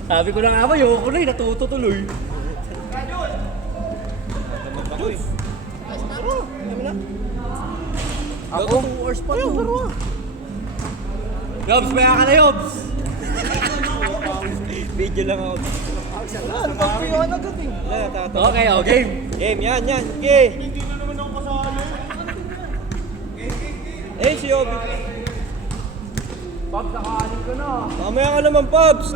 Sabi ko lang ako, yung kulay, natututuloy. Ako? 2 hours pa lang. Yobs, maya ka na, Yobs! Video lang ako. Pagpiyon agad eh. Okay, game. Game, yan. Okay. Si Obi. Bob, nakaanin ko na. Mamaya ka naman, Pops.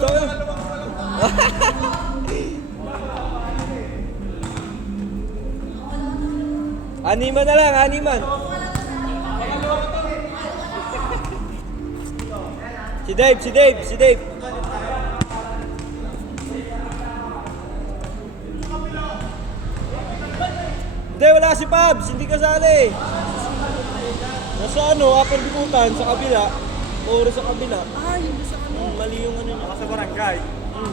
Animan na lang, animan. Si Dave. Hindi, wala si Pops. Hindi kasali. Nasa upper bikutan, sa kabila. Puro sa kabila. Mali yung ano niya. Sa barangay.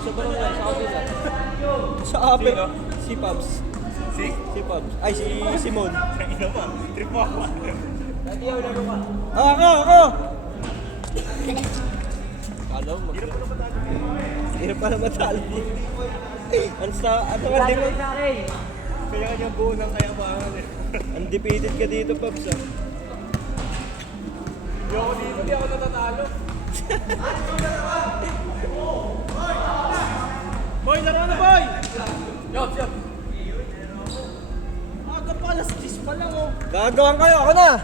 Sa barangay, sa kabila. Sa upper. Si Pops. Si Pops. Ay, si Simon. Trip mo ako. Ako! Kala mo. Hirap pala matalo. Ano ka din mo? Kaya kanya buo ng kayabangan eh. Undefeated ka dito, Pops. Ayoko dito, di ako natatalo. Boy, laro na boy! Yobs. Aga pa, alas 10 pa lang oh. Gagawan kayo, ako na!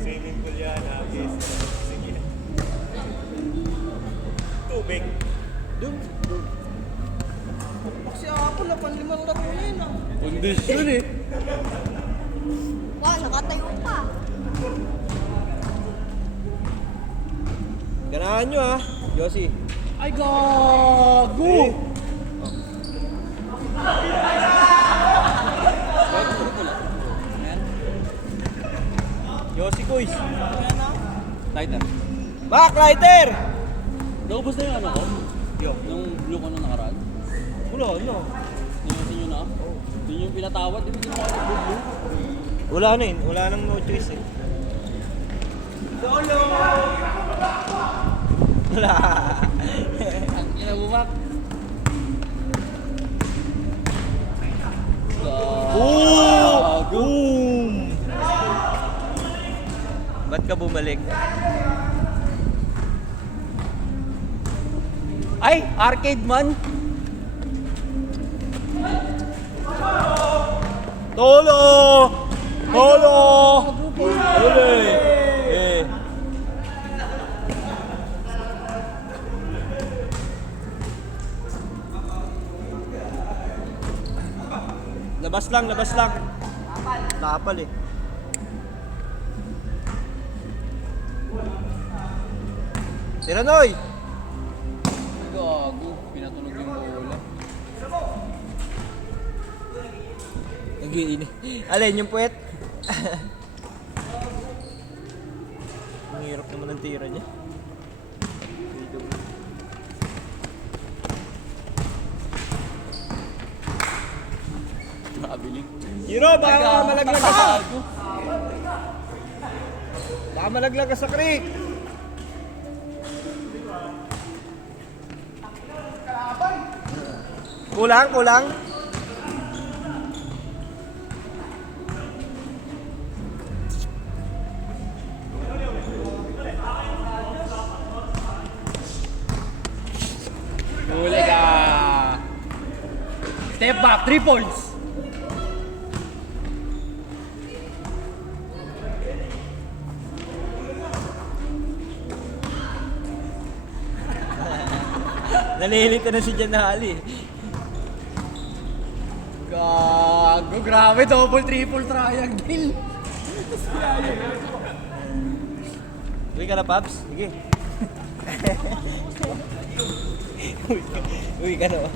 Swimming pool yan, hagis. Sige. Tubig. Kasi ako na panlimang laro na yun ah. Kondisyon eh. Wow, nakatayo pa. Ganahan nyo ha, Josie. Ay, gago! Josie Kuys. Lighter. Backlighter! Naubos na yung ano ko? Yung blue ko nung nakaraan? Wala. Niyosin nyo na? Yun yung pinatawad, di ba ginawa ko blue? Wala na yun. Wala nang no choice eh. Wala. Ang kinabumak. Boom! Ba't ka bumalik? Ay, arcade man! Tolo! Huli! Eh. Labas lang. Kapal eh. Tiranoy! Gago, pinatunog yung bola. Nagiini. Alin, yung puwet? Ang hirap naman ang tira niya. Mabiling. Hiro, baka malaglag ka! Baka malaglag ka sa creek! Kulang? Step back, triples. Nalilito na si Jan Hali. Gago, grabe. Double, triple triangle. Uwi ka na, Paps? Sige. Uwi ka na ba?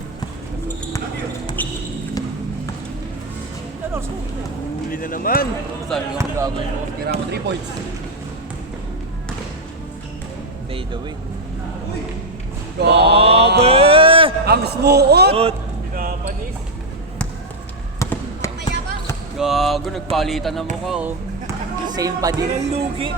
Huli na naman. Sabi mo, gago mo. Kira mo 3 points. Fade away. Grabe! Ang smooth! Out. Pinapanis. Gago, nagpalitan na mukha oh. Same pa din. Ang lugi.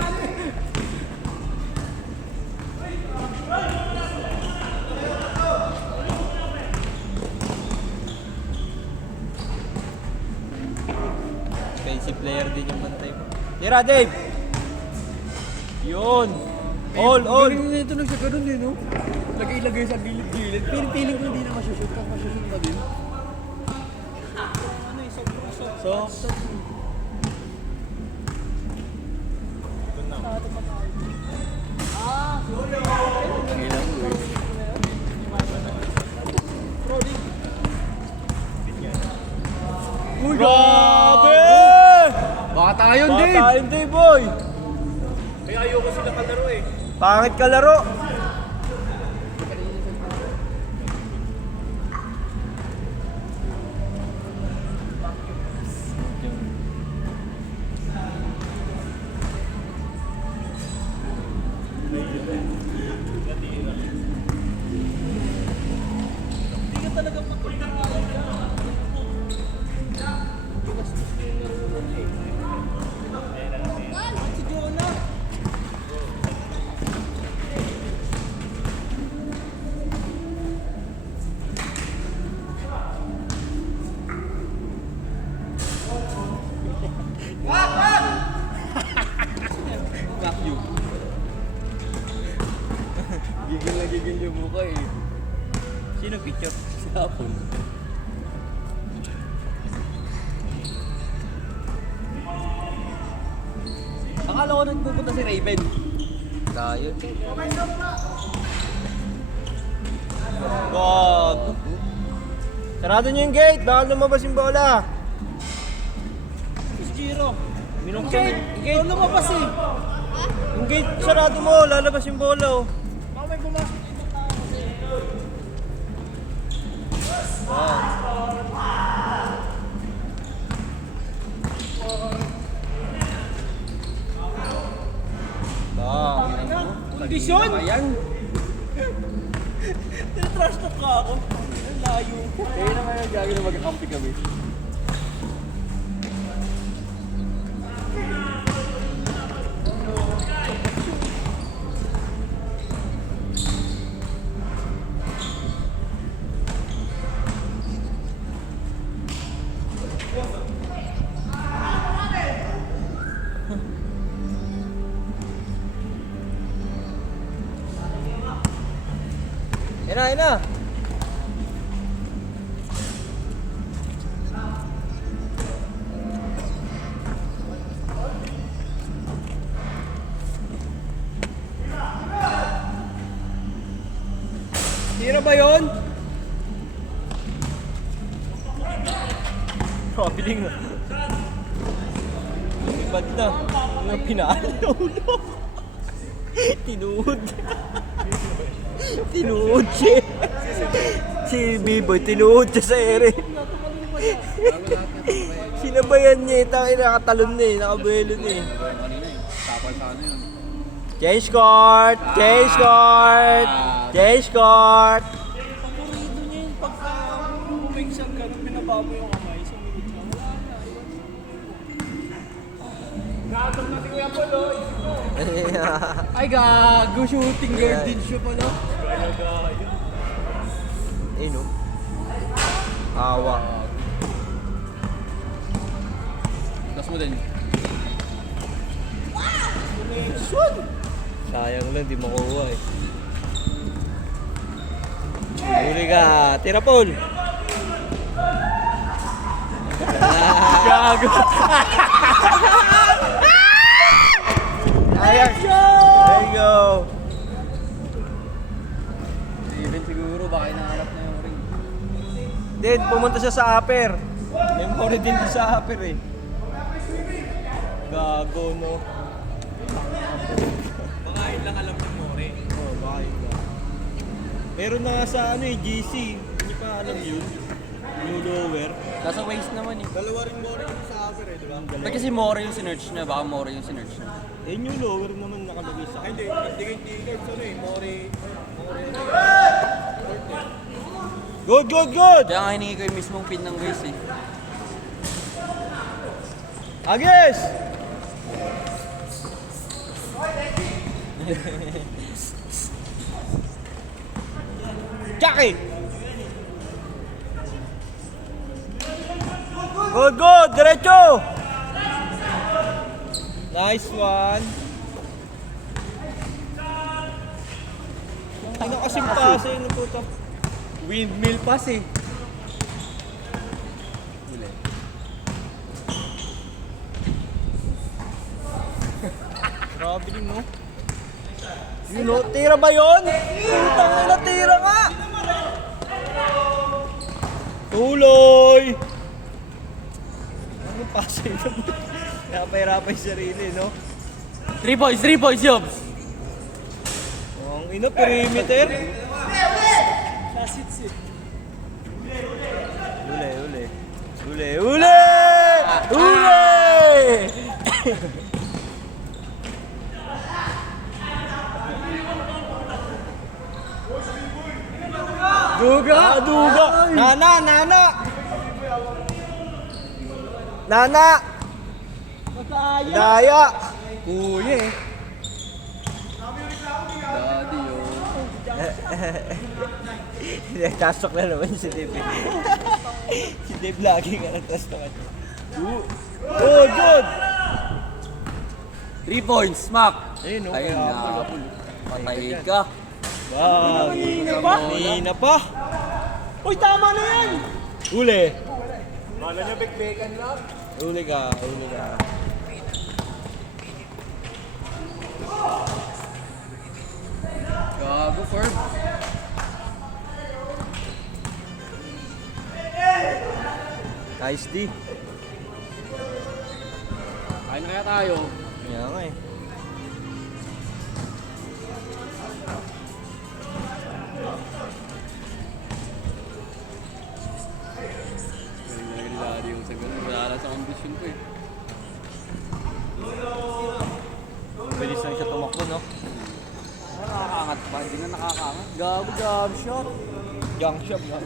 Defensive player din yung bantay mo. Tira, Dave! Yun! All! Galing na ito nang siya ganun din, no? Lagay-lagay sa gilid-gilid. Piling ko hindi na masushoot. Kung masushoot na din. So, Uy, grabe! Bata yun, Bata Dave! yun, Dave, boy! Kaya ayoko sila kalaro eh. Pangit ka laro! Gigil na gigil yung mukha eh. Sino picture? Sapon. Akala ko nagpupunta si Raven. Tayo. God! Sarado niyo yung gate! Baka lumabas yung bola! Giro. Minong gate! Ikaw lumabas eh. Yung gate, sarado mo! Lalabas yung bola oh! Baka may pumasok dito tao kasi. Kondisyon! Ayan. Trash talk ka ako. Ang layo. Kaya naman yung gagawin na magkakampi kami. Yan na! Tira ba yun? Oh, biling mo. Ibad na. Ang pinalo. Tinuod. Tinuod siya. Si B-Boy, tinuod siya sa ere. Sinabayan niya eh. Tangin, nakatalon na eh. Nakabuelo na eh. Tapal sa ano yun. Change court! Change court! Change court! Paborito niya yung pagka bumig siyang ganun, binaba mo yung kamay, sumunod siya. Wala na. Gatong na si Kuya Paul, oh. Ay gago, shooting guard din siya pala. Eh no? Awa. Tas mo din. Sayang lang, di makuha eh. Huli ka. Tira, Paul. Gago. Ayan. There you go. Even siguro, baka hinahanap na yung ring. Then, pumunta siya sa upper. Memory din doon sa upper eh. Gago, no? Baka yun lang alam ni More. Oh, baka yun lang. Meron na nga sa ano eh, GC. Hindi pa alam yun. New lower. Nasa waist naman eh. Dalawa rin mo rin sa upper eh, di ba? Ba't kasi More yung sinerch niya? Baka More yung sinerch niya. Eh, new lower naman nakalagay sa Hindi, hindi curves ano eh, more Good, good, good! Kaya nga hiningi ko yung mismong pin ng waist eh. Agis! Jackie! Good, good! Diretso! Nice one! Ano kasing pasa yun puto? Windmill pass eh. Grabe din, no? Yun, no? Tira ba yun? Putang na, tira nga! Tuloy! Ano pasa yun? Napahirapan yung sarili, no? 3 points, Yobs! Ang ina, perimeter. Uli, uli. Uli, uli! Uli! Duga! Duga! Nana! Nana! Nana! Daya! Kuya eh. Daddy oh. Tasok na naman si Dave. Si Dave lagi nga nagtasok. Oh, good! 3 points, smack! Ayun, Ayun kaya na. Patay ka. Wow! Nina pa! Uy, tama na yan! Uli! Kala niya bekbekan lang. Uli ka, uli ka. Gago, Ferb. Nice D. Kain na kaya tayo. Kaya nga eh. Galing talaga ni Daddy yung sa ganun. Wala lang sa condition ko eh. Bilis lang siya tumakbo, no? Nakakaangat pa. Hindi na nakakaangat. Gago, jump shot. Junk shop lang.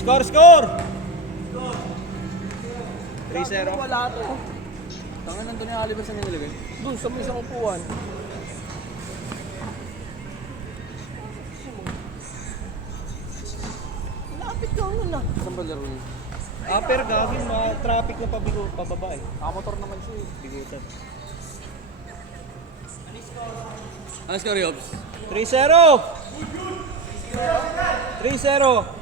Score, score! 3-0. Wala to. Tangan nandun yung Oliver sa nilagay. Doon sa may isang upuan. Lapit ka ano na. Saan ba laro yun? Upper gagawin, mga traffic na pabigo, pababa eh. Nakamotor naman siya eh. Bigutan. Ano score, Yobs? 3-0! 3-0!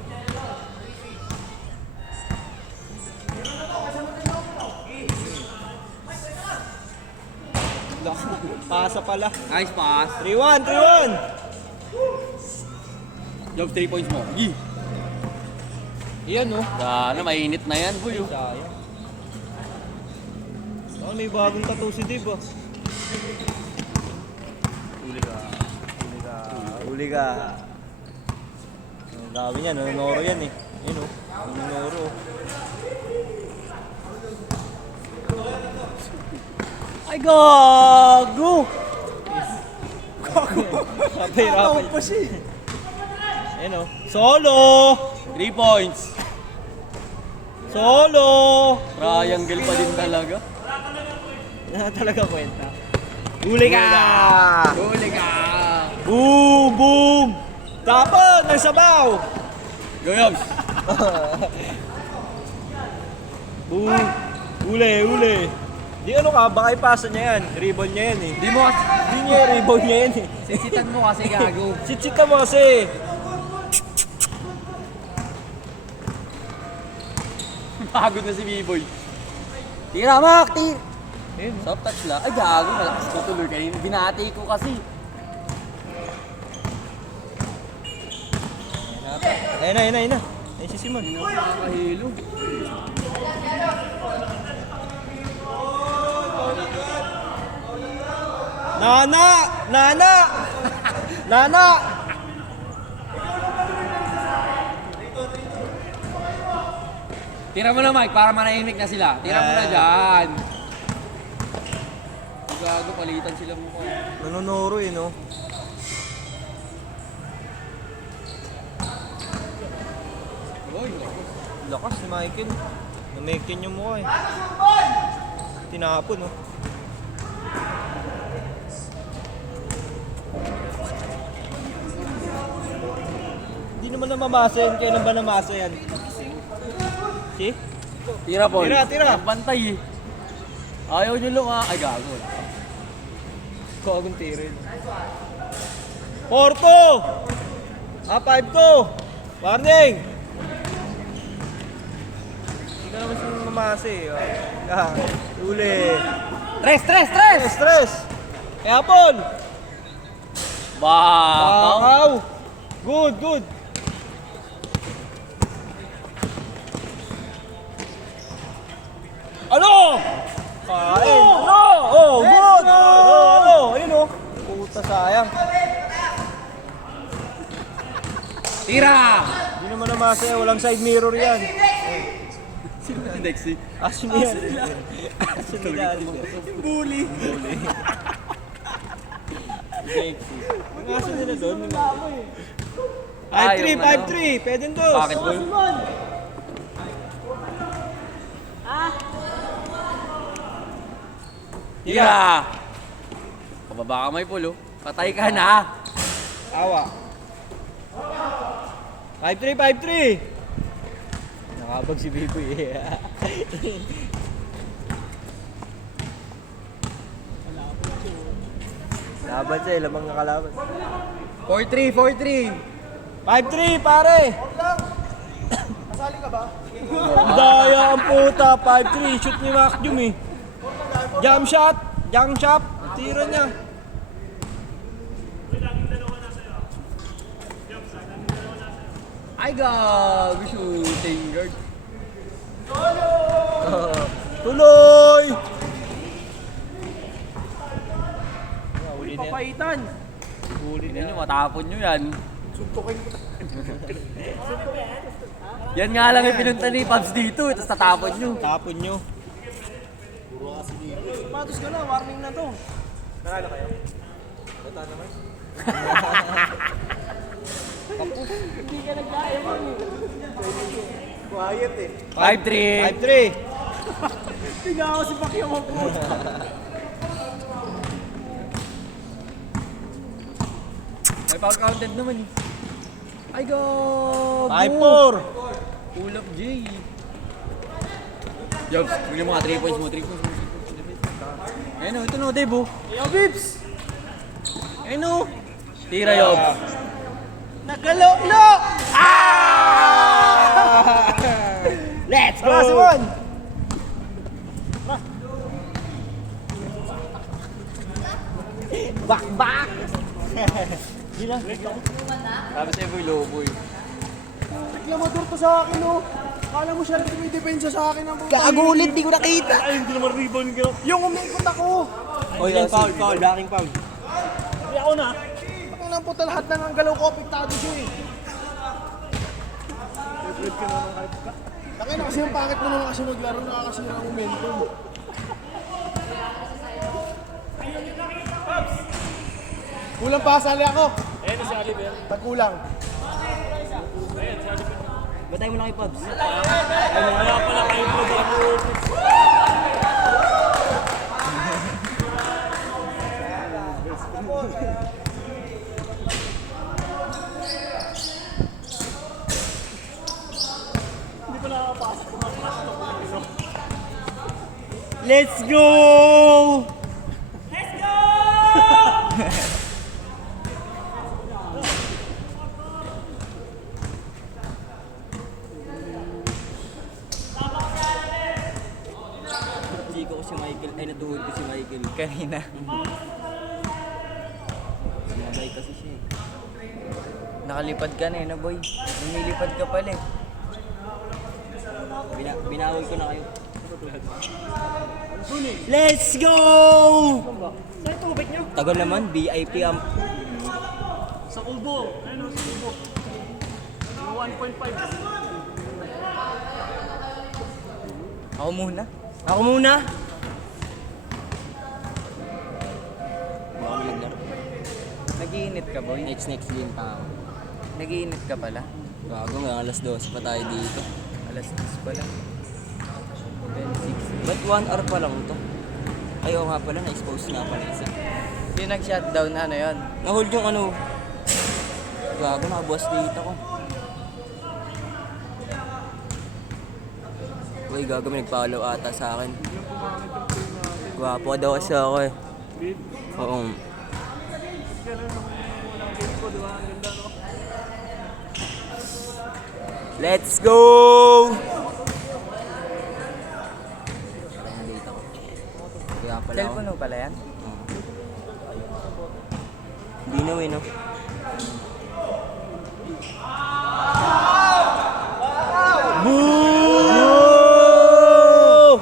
Pasa pala. Nice pass. 3-1, 3-1! Yobs, 3 points mo. Yee! Iyan, no? Gana, mainit na yan, boy. Oh. Sayang. Oh, may bagong tattoo si Dave, ah. Uli ka. Uli ka. Uli ka. Ang dami niya, nanonoro yan eh. Yun, oh. Nanonoro. Ay, gago! Gago! Kapay-rapay. pa siya eh. Ayun, oh. Solo! 3 points. Solo! Triangle pa din talaga. Yan talaga kwenta. Uli ka! Huli ka! Boom! Boom! Tapon ng sabaw! Go, Yobs! Boom! Uli! Uli! Di ano ka, baka ipasa niya yan. Ribbon niya yan eh. Hindi mo kasi, Hindi niya ribbon niya yan eh. sisitan mo kasi gago. Sitsita mo kasi. Pagod na si B-Boy. Tira, Mak! Tira! Soft touch lang. Ay gago, malakas ko tuloy kayo. Binati ko kasi. Ayun na. Ayun si Simon. Nakakahilo. Nana! Tira mo na Mike, para manahimik na sila. Tira mo na dyan. Gago, palitan sila mo ko. Nanonoro eh, no? Uy, Lakas ni Michael. Namikin yung mukha eh. Tinapon, no? Hindi naman namamasa yan. Kailan ba namasa yan? Si? tira Paul. Tira. Bantay eh. Ayaw nyo lang ah. Ay gago. Kagong tirin. 4-2! 5-2! Warning! Hindi ka naman siya mamasa eh. Uli. Tres! Stress! Kaya Paul! Bakaw. Wow! Good! Ano? Kain! Ano? Oh, good! Ano? Ayun oh. Puta sayang. Tira! Hindi naman namasa yan. Walang side mirror yan. Sino si Dexy? Asin yan. Asin nila. Bully. Ang asin nila doon. Ah, yung 5-3! Pwede to. Bakit Paul? Tira! Pababa ka may Paul oh. Patay ka na. Awa. 5-3! Nakabag si Biboy eh. Laban siya, lamang nakalaban. 4-3! 5-3 pare! Kasali ka ba? Daya ang puta, 5-3, shoot ni Macjum eh. Jump shot, tira niya. Ay gago, shooting guard. Tuloy! Papaitan. Tignan nyo, matapon nyo yan. Yan nga lang yung pinunta ni Pabs dito, tapos tatapon nyo. Tapon nyo. Sapatos ka na, warning na to. Hindi ka nagdaya mo. Quiet eh. 5-3. 5-3. Tingnan ako si Pacquiao mo po. May foul counted naman eh. Ay gago. 5-4. Pull up J. Jobs, yung mga 3 points mo. Ayun o, ito no, Dave oh. Yo, Bips! Ayun o. Tira Yobs. Nagaloklo! Let's go! Tara, Simon! Back! Sabi sa'yo boy, low boy. Reklamador to sa akin, oh. Kala mo siya may depensa sa akin ang Gago ulit, di ko nakita. Ay, hindi naman rebound ka. Yung umikot ako. Oy, foul, blocking foul. Hindi ako na. Ang nang puta lahat ng ang galaw ko, apektado siya eh. Fred ka naman kahit ka. Takay na kasi yung pangit mo naman kasi maglaro, nakakasira ang momentum. Kulang pa, sali ako. Ayun, si Oliver. Tagkulang. Batay mo na kay Pabs. Kaya pala kayo po dito. Let's go! Chico ko si Michael, ay natuhod ko si Michael. Kanina. Sumabay kasi siya eh. Nakalipad ka na eh, na boy. Lumilipad ka pala eh. Binawal ko na kayo. Let's go! Saan tubig niyo? Tagal naman, VIP ang... Sa Kubo. Ayun sa Kubo. 1.5. Ako muna. Ako muna! Baka kami naglaro. Nag-iinit ka boy? Next game pa ako. Nag-iinit ka pala? Bago nga, alas 12 pa tayo dito. Alas 6 pa lang. 26. Ba't 1 hour pa lang to? Ayaw nga pala, na-expose nga pala isa. Yung nag-shutdown na ano yun? Na-hold yung ano. Gago, nakabuwas dito ko. Uy, gago, may nag-follow ata sa akin. Gwapo daw kasi ako eh. Oo. Let's go! Cellphone mo pala yan? Hindi na no? Boo!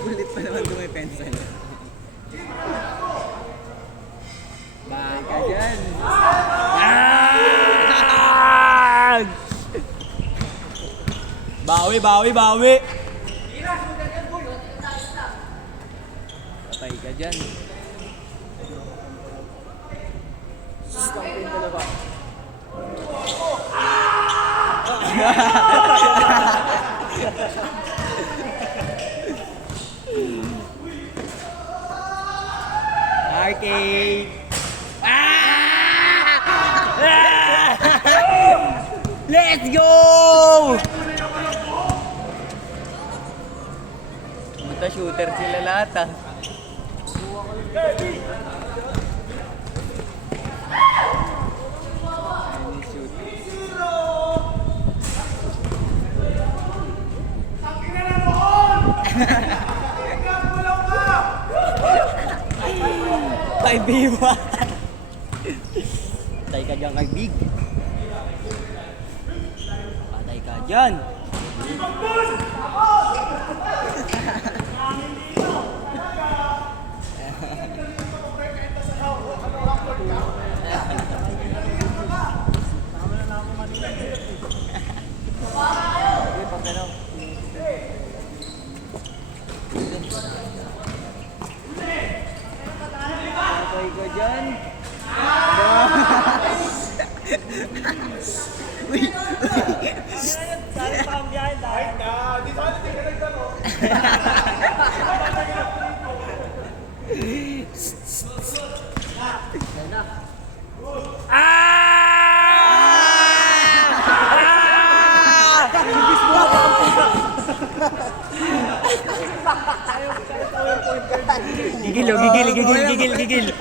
Kulit pa naman kung may pencil. Baka dyan. Bawi! Patay ka dyan. Arcade! Let's go! Buta shooter sila lahat ah. Ay, biwa! Patay ka dyan kay Big. Patay ka dyan. Patay ka dyan. Saan pa ang biyahe dahil? Gigil.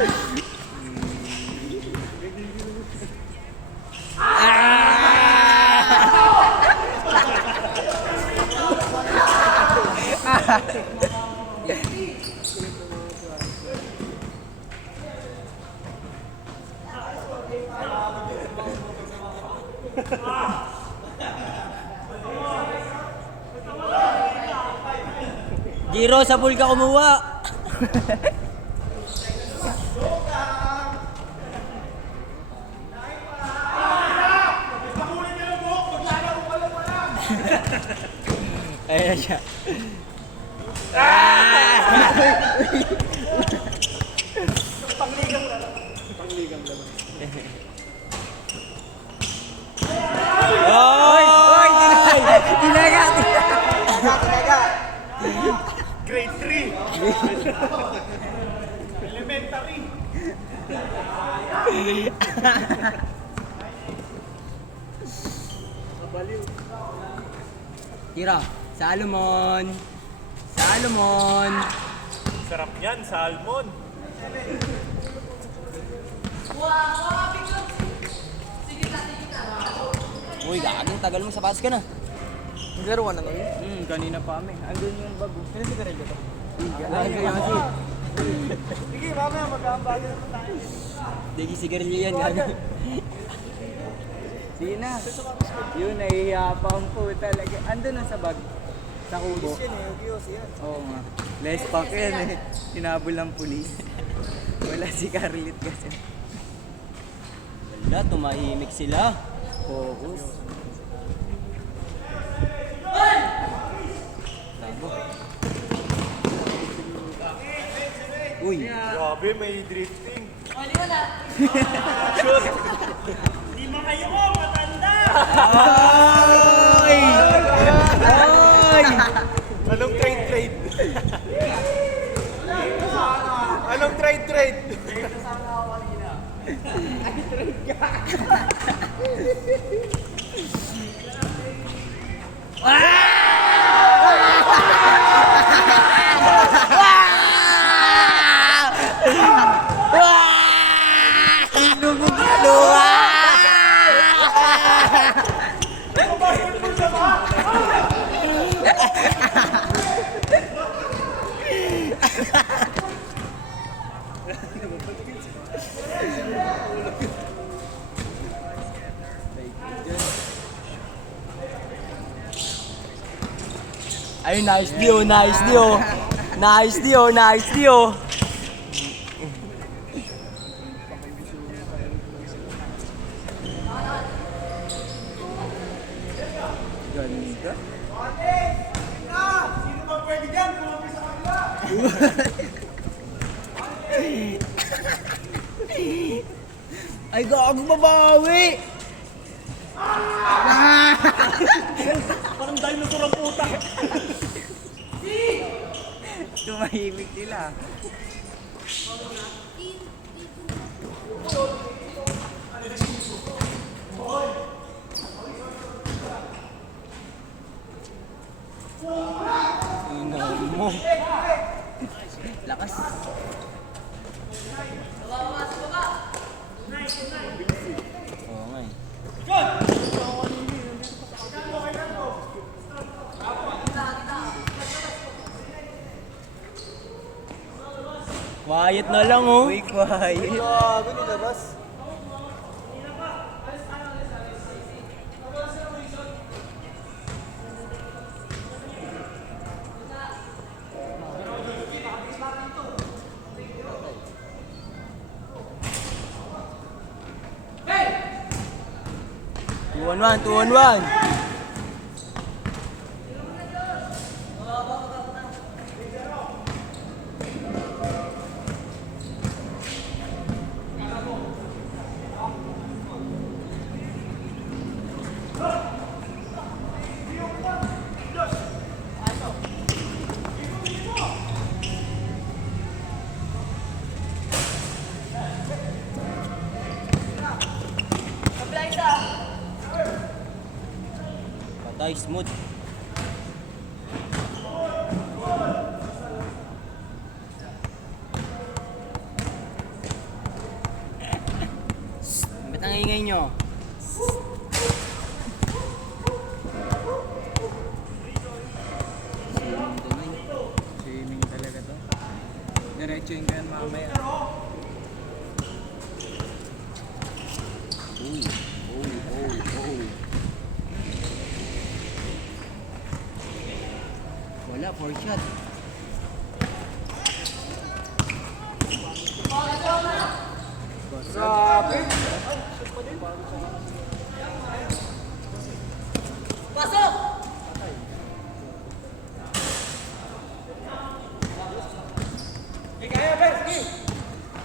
Giro, sa pool ka kumuha. Ayan siya. Pangligang lang. Oy! Tinaga! Grade 3. Elementary. Tira, Salomon. Salomon. Sarap yan, salmon. Uy, gagawin tagal mo, sapatos ka na. Zero ka na to. Kanina pa kami. Andun yung bago. Sino si Karel ito? Sige, mamaya mag-aambali naman tayo. Digi sigarilyo yan, gago. Sige na. Yun, nahihiyapang po talaga. Andun na sa bag. Sa kubo. Yan eh, Yu-Gi-Oh! Yan. Oo nga. Less pack yan eh. Hinabol ng pulis. Wala si Carlit kasi. Wala, tumahimik sila. Focus. Lago. Uy. Grabe, may drifting. Ay! Ay! Anong trade? Anong trade? Ay, nice deal. Nice deal. Ganda. Sino ba pwede dyan? Kumapit sa kanila! Ay, gago babawi! Parang dinosaur ang puta. Tumahimik sila. Ingay mo. Lakas. Oo nga eh. Quiet na lang oh. Uy, quiet. Grabe, nilabas. Two on one. Patay, smooth. Ba't ang ingay nyo? Swimming talaga to. Diretso yung ganyan mamaya. Wala, 4 shot. Grabe! Sige, kaya, Ben! Sige!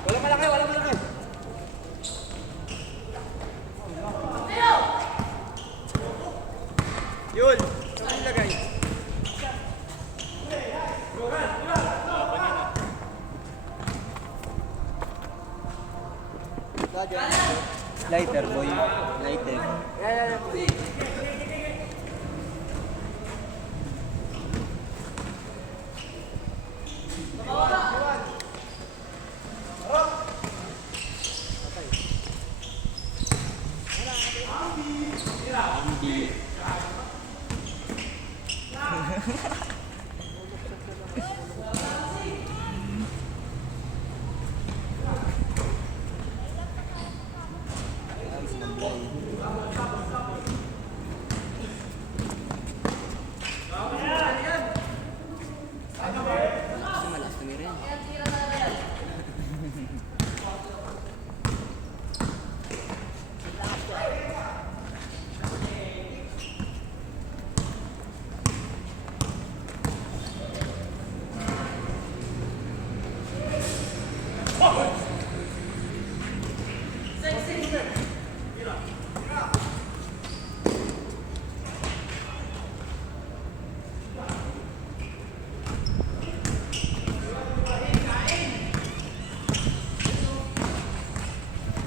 Walang malaki! Yun! Saan ilagay? Lighter, boy. Lighter. Hindi. Kasi malas tumira yan.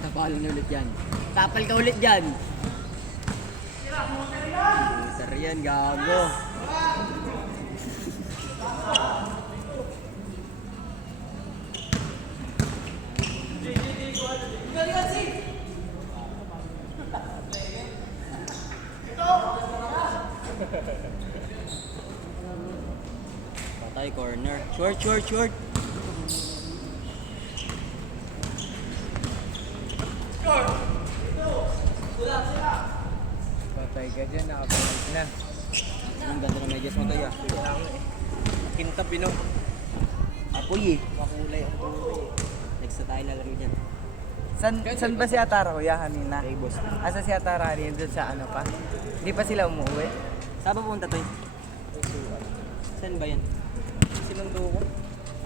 Tapalo na ulit yan. Tapal ka ulit yan. Sir yan, gago. Patay corner. Short, short, short. Patay ka dyan, nakapanood na. Ang ganda ng medyas mo kaya. Kinta Pino. Apoy eh. Makulay ang tuloy. Next na tayo lalaro dyan. San ba si Atara kuya kanina? Kay boss. Asa si Atara kanina doon sa ano pa? Hindi pa sila umuwi? Saan ba pupunta to? Saan ba yan? Sinundo ko.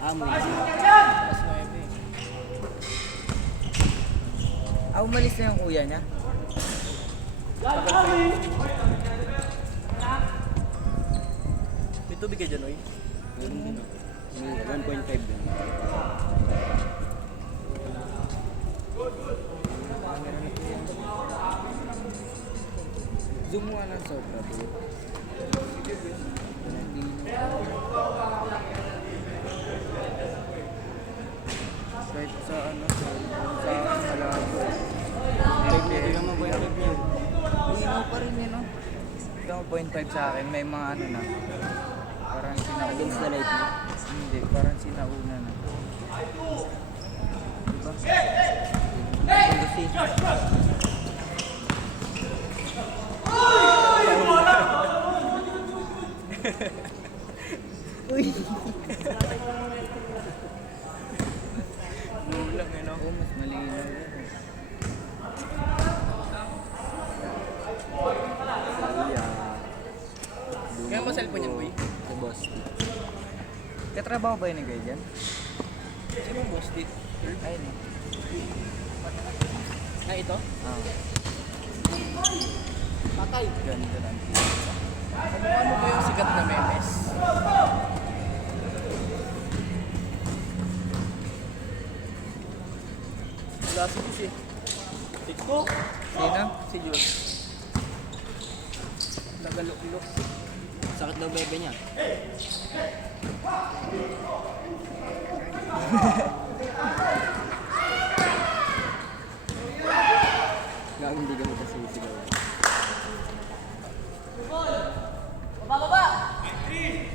Mo yun. Alas 9 eh. Umalis na yung kuya niya? May tubig ka dyan, oy. Meron din. May 1.5 din. Zoom mo nga ng sobra, bro. Kahit sa ano, sa malabo. Ito yung mga 1.5 niya. Linaw pa rin yun, no? Ito ang 0.5 sa akin, may mga ano na. Parang Against the sinauna. light mo. Hindi, parang sinauna na. Kasi Ulang yun, no? Oo, mas malinaw yun. Kaya mo cellphone yan, boy? Sa boss. Katrabaho ba yun ni Guy dyan? Sino ang boss dit? Ayun, no? Na ito? Ah, Patay. ganda lang. Ano ba yung sigat na memes? Wala si Jus eh. Tiko? Sino? Si Jus. Nagalok-lok. Sakit daw bebe niya. Gago hindi ka magkasisigaw.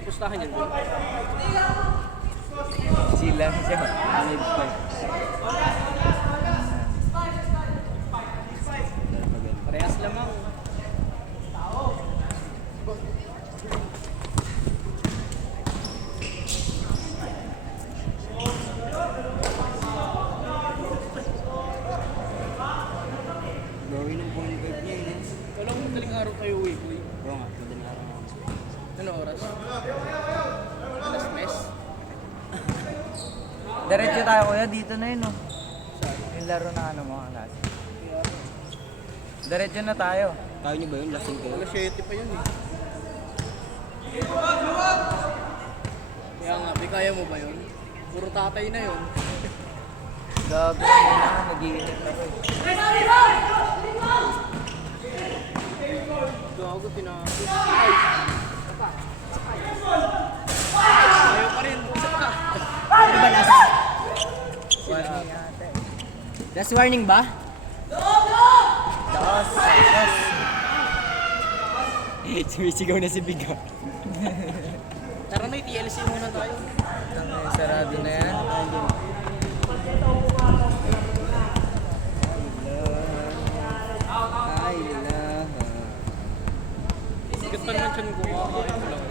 Pustahan yan, boy. Chill lang siya. Live pa. Parehas lamang. Gawin ng 0.5 niya yun. Wala akong madaling araw kayo, boy. Oo nga, madaling araw nga. Ano oras? Alas mes? Diretso tayo kuya, dito na yun, no? Yung laro na ano mga klase. Diretso na tayo. Kaya niyo ba yun? Lasing kayo? Alas 7 pa yun eh. Kaya nga, kaya mo ba yun? Puro tatay na yun. Gago na, nag-iinit ako eh. Gago, tinapos. Ay! Ayaw pa rin. Isa pa. Ano ba last? Warning yata eh. Last warning ba? Dos. Sumisigaw na si Biga. Tara na, TLC muna tayo. Sarado na yan. Ay, lahat. Sikat pa naman siya nung kumakain ko lang.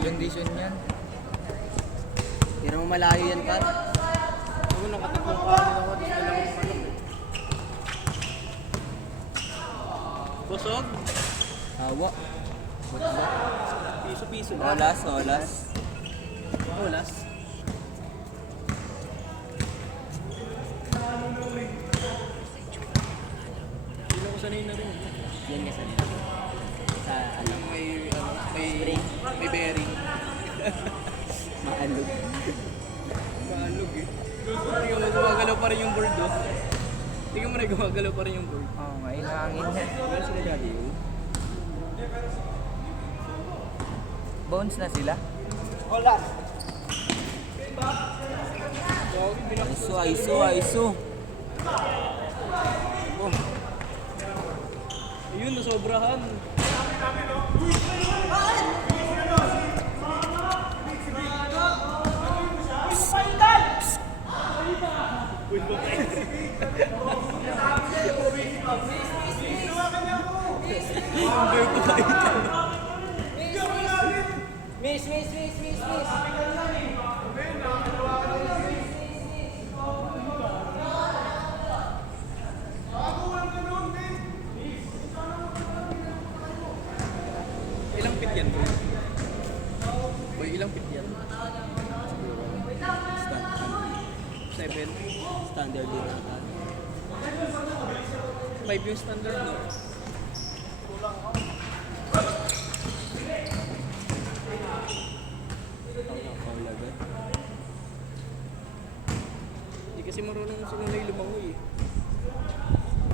Condition yan. Tira mo malayo yan, Pat. Ako nakatatlong kanin ako. Tapos dalawang manok. Busog? Hawa. Piso-piso. Olas, olas. Olas. Hindi ako sanay na rin. Yan kasi. Sa ano, May bearing. maalog. Maalog eh. Tingnan mo, gumagalaw pa rin yung board oh. Tingnan mo na, gumagalaw pa rin yung board. Oo nga, inahangin yan. Wala sila dati yun. Bones na sila? Olas. Aiso. Ayun, nasobrahan. Miss. Ilang pit yan, boy? Boy, ilang pit yan? 7. Standard din ata. 5 yung standard, no? Foul agad. Hindi kasi marunong sinulay lumangoy eh.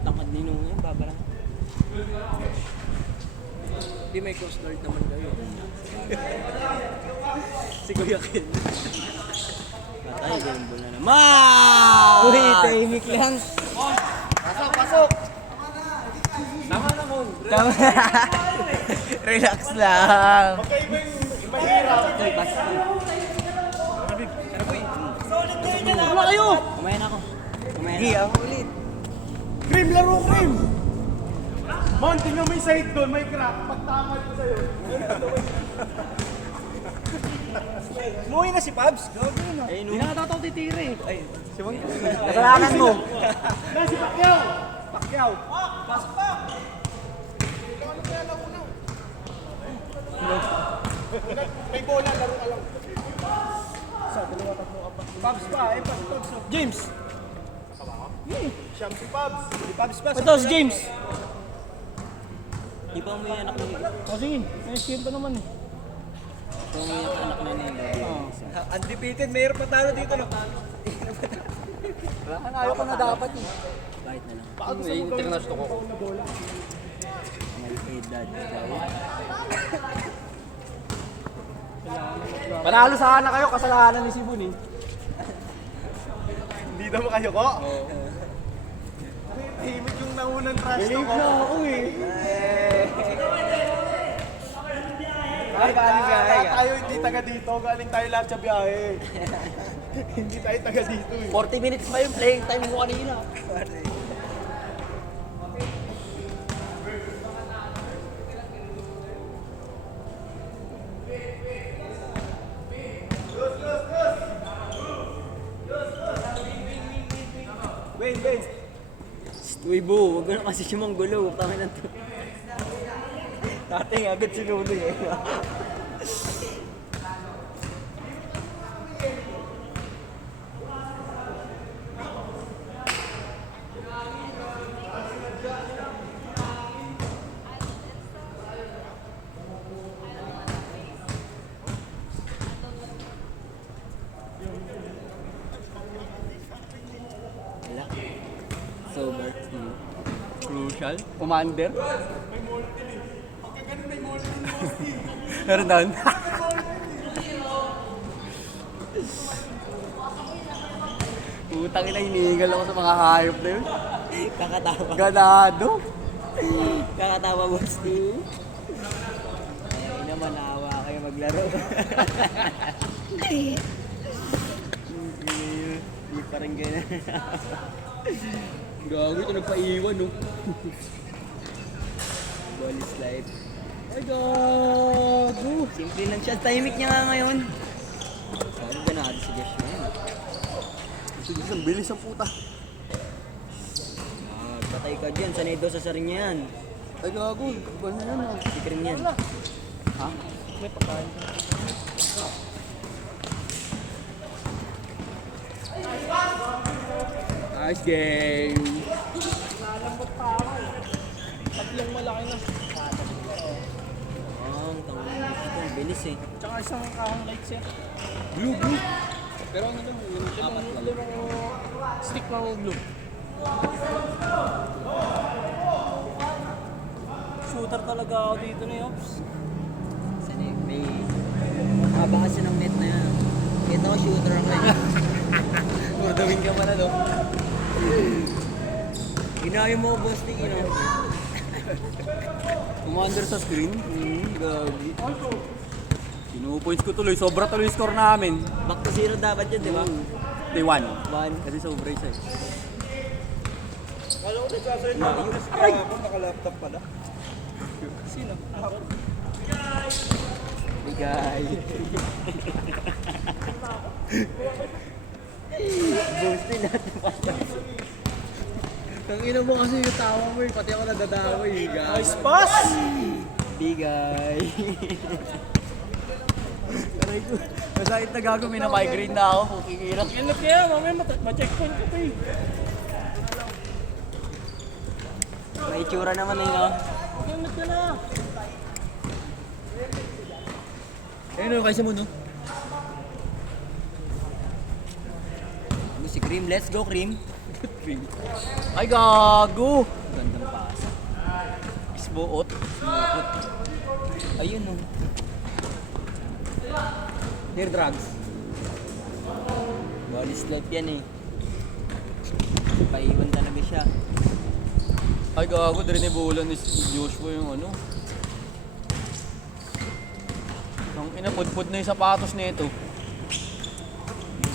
Tangkad ni Nung yan, babarang. Hindi may coast guard naman kayo. Si Kuya Ken. Patay, ganun ba na naman? Uy, tahimik lang. Pasok! Tama na mo. Tama. Relax lang. Wala kayo! Kumain ako. Hindi, ako ulit. Cream, laro cream! Mon, tingnan mo yung side doon, may crack. Pagtamal ko sa'yo. Umuwi na si Pabs. Gagawin na. Hindi na natataw titira eh. Ay, Kasalanan mo. Na si Pacquiao. Pacquiao. Pasok pa. May bola, laro ka lang. Isa, dalawa, tatlo, apat. Pabs pa, Pabs. James! Siyam si Pabs. Si Pabs pa. Ito si James! Di ba mo yung anak na nila? O sige, may skin pa naman eh. Ito mo yung anak na nila. Undefeated, mayroon pa talo dito. Ayaw ko na dapat eh. Kahit na lang. Baka gusto mo gawin International ko. na bola. May edad. Panalo sana kayo, kasalanan ni Sibun eh. Hindi naman kayo ko. Himik yung naunang trash talk ko. ako eh. Ay, tayo hindi taga dito. Galing tayo lahat sa biyahe. Hindi tayo taga dito eh. 40 minutes pa yung playing time mo kanina. Wait. Uy, bo, huwag na kasi siya manggulo. Pangin na to. Dating agad sinuloy eh. Albert. Crucial. Commander. Meron doon. Putang ina, hinihingal ako sa mga hayop na yun. Kakatawa. Ganado. Kakatawa, boss. Ay naman, naawa kayo maglaro. Hindi pa rin ganyan. Gago, ito nagpaiwan, no? Ball is life. Ay, gago. Simple lang siya. Timing niya nga ngayon. Sabi ganado si Josh na yan. Sige, ang bilis ang puta. Patay ka dyan. Sanay daw sa sarin niya yan. Ay, gago. Iba na yan, ah. Si Krim yan. Ha? May pagkain. Nice game. Lalambot pa ako eh. Tatlong malaki na. Ang tangin ito. Ang bilis eh. Tsaka isang kahang lights eh. Blue. Pero ano lang, yung apat lang. Limang stick ng glue. Shooter talaga ako dito ni Ops. Sanay. May haba kasi ng net na yan. Ito ko shooter ako eh. Puro dawin ka man, ano? Ginayo mo boss ni Ino. Commander sa screen. Gagi. Sinupoints ko tuloy. Sobra tuloy score namin. Back to zero dapat yun, di ba? Day 1. One. Kasi sobra isa eh. Kala ko nagsasalita lang kasi kahapon naka-laptop pala. Sino? Ako. Bigay. Boostin natin pa. Ang ina mo kasi yung tawa mo eh. Pati ako nadadaway eh. Nice pass! Bigay. Aray ko. Masakit na gago. May na-migraine na ako. Pukikirang. Ingat kaya, mamaya ma-checkpoint ka pa eh. May itsura naman eh, no? Ingat ka na. Ayun o, kaysa mo no? Ano si Cream? Let's go, Cream. Ay gago! Gandang pasa. Isbuot. Ayun, no. Near drugs. Ball slot yan eh. Paiwan talaga siya. Ay gago, drinibulan ni Joshua yung ano. Ang inapudpud na yung sapatos nito.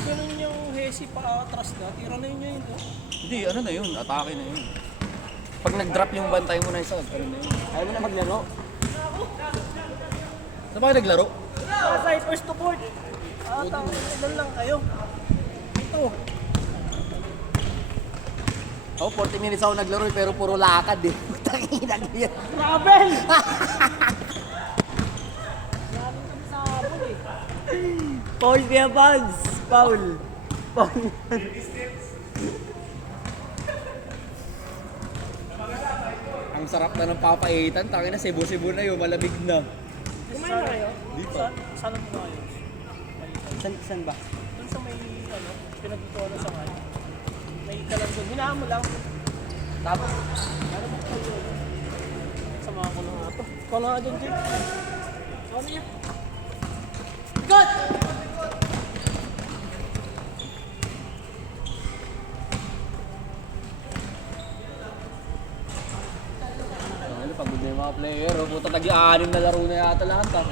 Ganun yung hesi pa atras na. Tira na yun yun. Hindi, ano na yun, atake na yun. Pag nag-drop yung bantay mo na isa, ano na yun. Ayaw mo na maglaro? Saan ba kayo naglaro? Side first to court. Doon lang kayo. Ito. Ako, 40 minutes ako naglaro pero puro lakad eh. Putang ina yan. Travel! Paul kaya Pans! Paul! Paul! Ang sarap na ng papaitan, tangin na Cebu na yun, malamig na. Kumain na kayo? Di pa. Saan mo kayo? Saan ba? Doon sa may pinagtutuwa na sa kanya. May kalang doon. Hinaan mo lang. Tapos? Sama ko na nga ito. Ikaw na nga dyan, Jay. Ano niya? Ano, pagod na yung mga player, oh. Puta tag-6 na laro na yata lahat ah.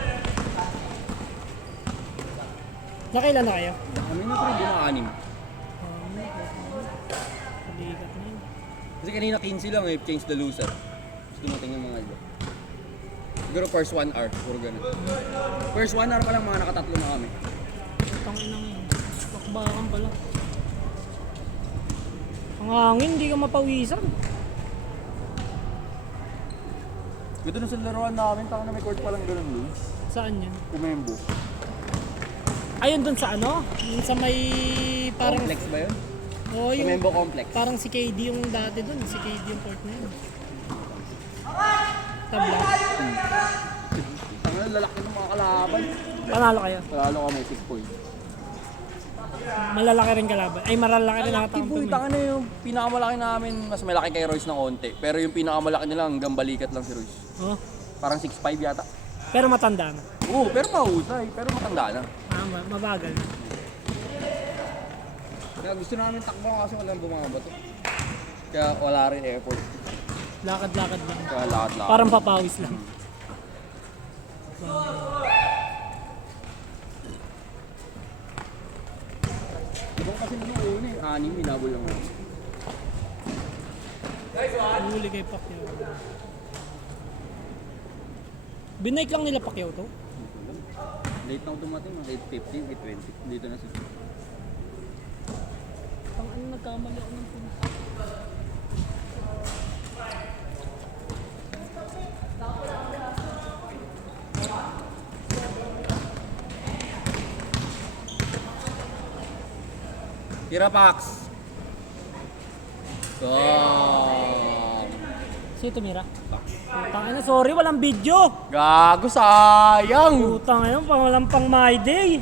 Nakailan na kayo? Kami na pre, mga 6. Palikat na yun. Kasi kanina 15 lang eh, change the loser. Gusto natin yung mga iba. Siguro first 1 hour, puro ganun. First 1 hour pa lang mga nakatatlo na kami. Tangin na yun. Bakbakan pala. Ang hangin, hindi ka mapawisan. Gito na sa laruan namin, tanga na may court pa lang ganun doon. Saan yan? Kumembo. Ayun dun sa ano? Yung sa may parang... Complex ba yun? Oo, yung... Kumembo complex. Parang si KD yung dati dun. Si KD yung court na yun. Tabla. Tanga na lalaki ng mga kalaban. Panalo kayo. Panalo kami 6 points. Malalaki rin kalaban. Ay, malalaki rin Malaki nakatang boy, tanga na yung pinakamalaki namin. Mas malaki kay Royce ng konti. Pero yung pinakamalaki nila hanggang balikat lang si Royce. Oh. Parang 6'5 yata. Pero matanda na. Oo, pero mahusay. Pero matanda na. Mabagal na. Kaya gusto namin takbo kasi walang bumabato. Kaya wala rin effort. Lakad-lakad lang. Kaya lahat-lahat. Parang papawis lang. Ibang kasi nung una eh. 6 hinabol lang ako. Huli kay Pacquiao. Binike lang nila Pacquiao to. Late na ako dumating, 8:50, 8:20. Dito na siya. Pang ano nagkamali ako ng punta. Tira Pax! Sino tumira? Putang ina, sorry, walang video. Gago, sayang! Putang ina, walang pang my day.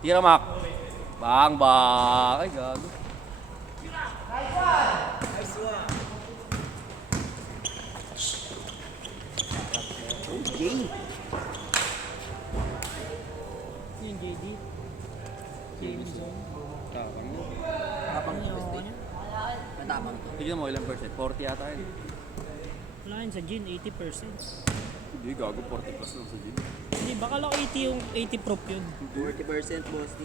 Tira Mac! Bang, bang! Ay, gago. Yung JD. Tapang Matapang to. Tignan mo ilang percent? 40 yata yun. Wala yun sa gin, 80%. Hindi, gago 40 plus lang sa gym. Hindi, baka lang 80 yung 80 proof yun. 40% boss D.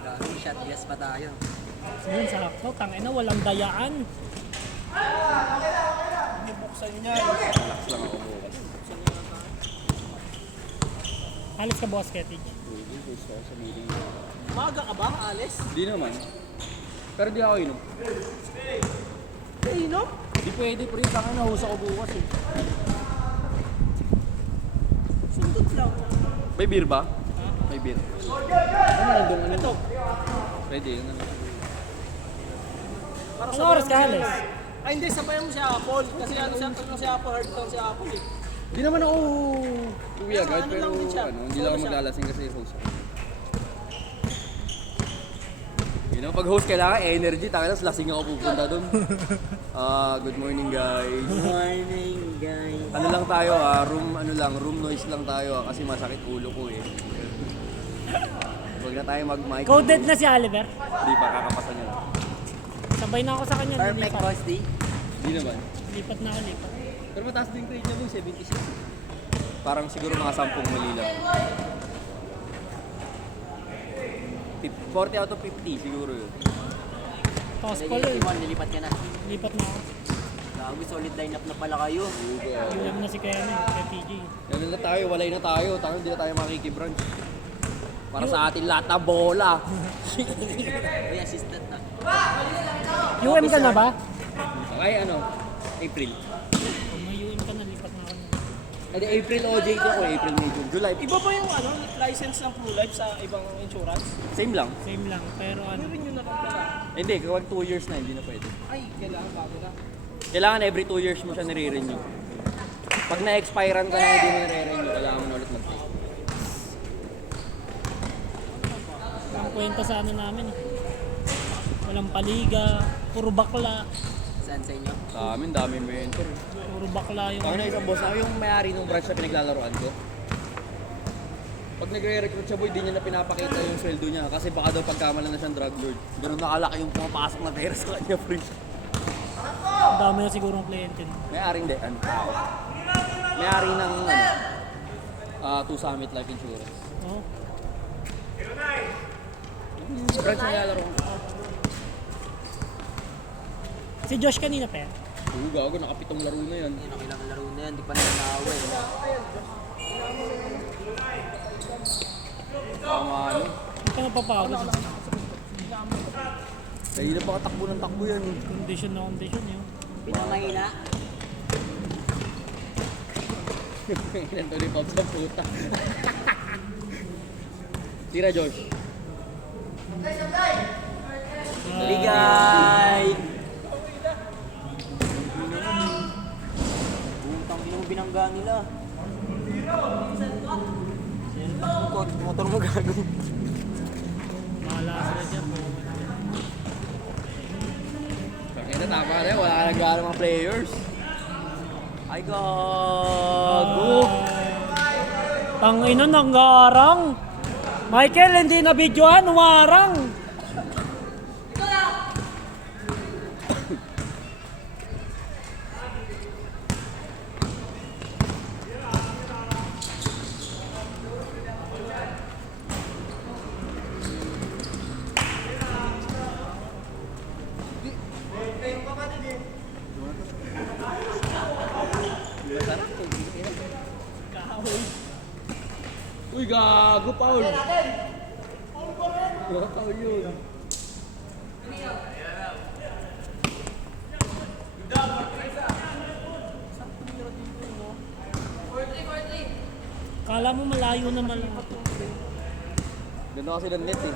Grabe, shot glass pa tayo. Yun, sakto. Tangina, walang dayaan. Buksan niya. Relax lang ako bukas. Alis ka bukas, Ketig. Hindi, gusto ako sa meeting. Maaga ka ba, Alex? Hindi naman. Pero di ako inom. Inom? Di pwede, pre. Tangin na, husa ko bukas eh. Sundot lang. May beer ba? May beer. Ano nandun? Ano? Ito. Pwede, yun na. Para Ano oras ka, Alex? Ay, hindi, sabayan mo si Apple. Kasi ano si Apple, hard down si Apple eh. Di naman ako uwi agad, Ano pero lang din siya. hindi lang ako Solo siya. maglalasing kasi host ako. You know, pag host kailangan energy, tapos lasing ako pupunta doon. Good morning guys. Morning, guys. Ano lang tayo room noise lang tayo kasi masakit ulo ko eh. Huwag na tayo mag-mic. Coded na si Oliver. Hindi pa, kakapasan niya lang. Sabay na ako sa kanya. Perfect Lipat. boss D. Hindi naman. Lipat na ako, lipat. Pero mataas din grade niya boy, 76. Parang siguro mga 10 mali lang. 40 out of 50 siguro yun. Toss Sige, pala eh. Simon, nilipat ka na. Lipat na ako. Grabe, solid lineup na pala kayo. Iulam na si Kenny, kay PJ. Ganun na tayo, walay na tayo. Tayo hindi na tayo makikibranch. Para sa atin lahat ng bola. Uy, assistant na. UM ka na ba? Okay, ano? April. May UM ka na, lipat na ako. Hindi, April OJ ko ako. April, May, June, July. Iba ba yung ano, license ng Blue Life sa ibang insurance? Same lang. Same lang, pero ano. Ano rin yun na pala? Hindi, kapag 2 years na, hindi na pwede. Ay, kailangan bago na. Kailangan every 2 years mo siya nire-renew. Pag na-expirean ka na hindi mo nire-renew, kailangan mo na ulit mag-take. Ang kwenta sa ano namin eh. Walang paliga, puro bakla. Saan sa inyo? Sa amin, dami mentor. Puro bakla yung... Ako na isang boss, ako yung may-ari ng branch na pinaglalaroan ko. Pag nagre-recruit siya boy, di niya na pinapakita yung sweldo niya kasi baka daw pagkamalan na siyang drug lord. Ganun nakalaki yung pumapasok na pera sa kanya, free. Ang dami na sigurong kliyente. May-ari hindi, ano? May-ari ng, Two Summit Life Insurance. Oh. Branch na nilalaro ko. Si Josh kanina pa yan. Oo, gago, nakapitong laro na yan. Yun ang ilang laro na yan, di pa nananawa eh. Tama ano. Hindi ka napapagod. Dahil na baka takbo ng takbo yan. Condition na condition yun. Pinamahina. Nandun ni Pops sa puta. Tira, Josh. Ligay! Butang ina mo binangga nila. Motor mo gago. Bahala sila dyan. Kaya tama rin, wala nang gano'ng mga players. Ay, gago! Tangina ng garang. Michael, hindi na videoan, umarang. Uy, gago, Paul! Paul yun. Kala mo malayo naman lang ako. Doon na kasi ng net eh.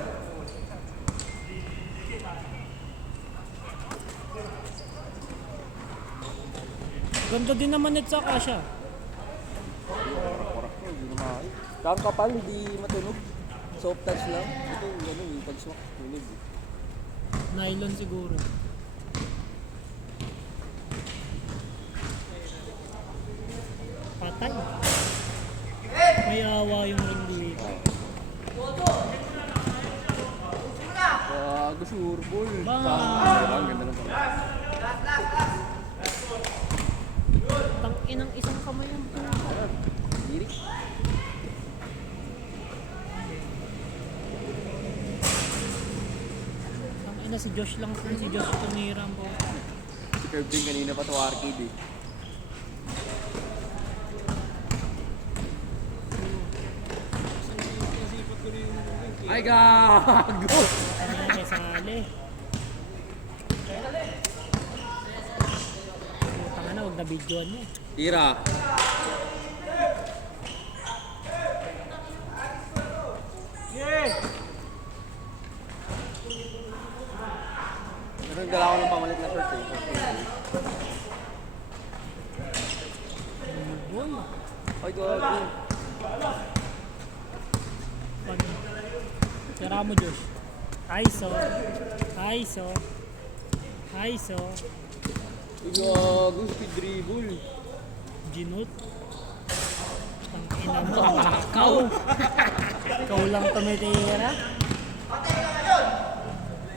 Ganda din naman net sa kasya. Kang kapal, hindi matunog. Soft touch lang. Ito, ano eh, pag swak, tunog eh. Nylon siguro. Patay. May awa yung ring dito. Gago, surbol. Bang! Ang ganda ng pala. Tangin ang isang kamay yung Lirik. Tangina si Josh lang po. Si Josh tumiram po. Si Curb din kanina pa to arcade eh. Ay, gago! Ano yung kasali? Tanga na, huwag na videoan niya. Tira. Pero nagdala ko ng pamalit na shirt eh. Boy, Ay, gago. pag... Tira mo, Josh. ISO. ISO. ISO. Ay, gago. Speed dribble. Ginut. Tangina mo, wakaw. Ikaw lang tumitira.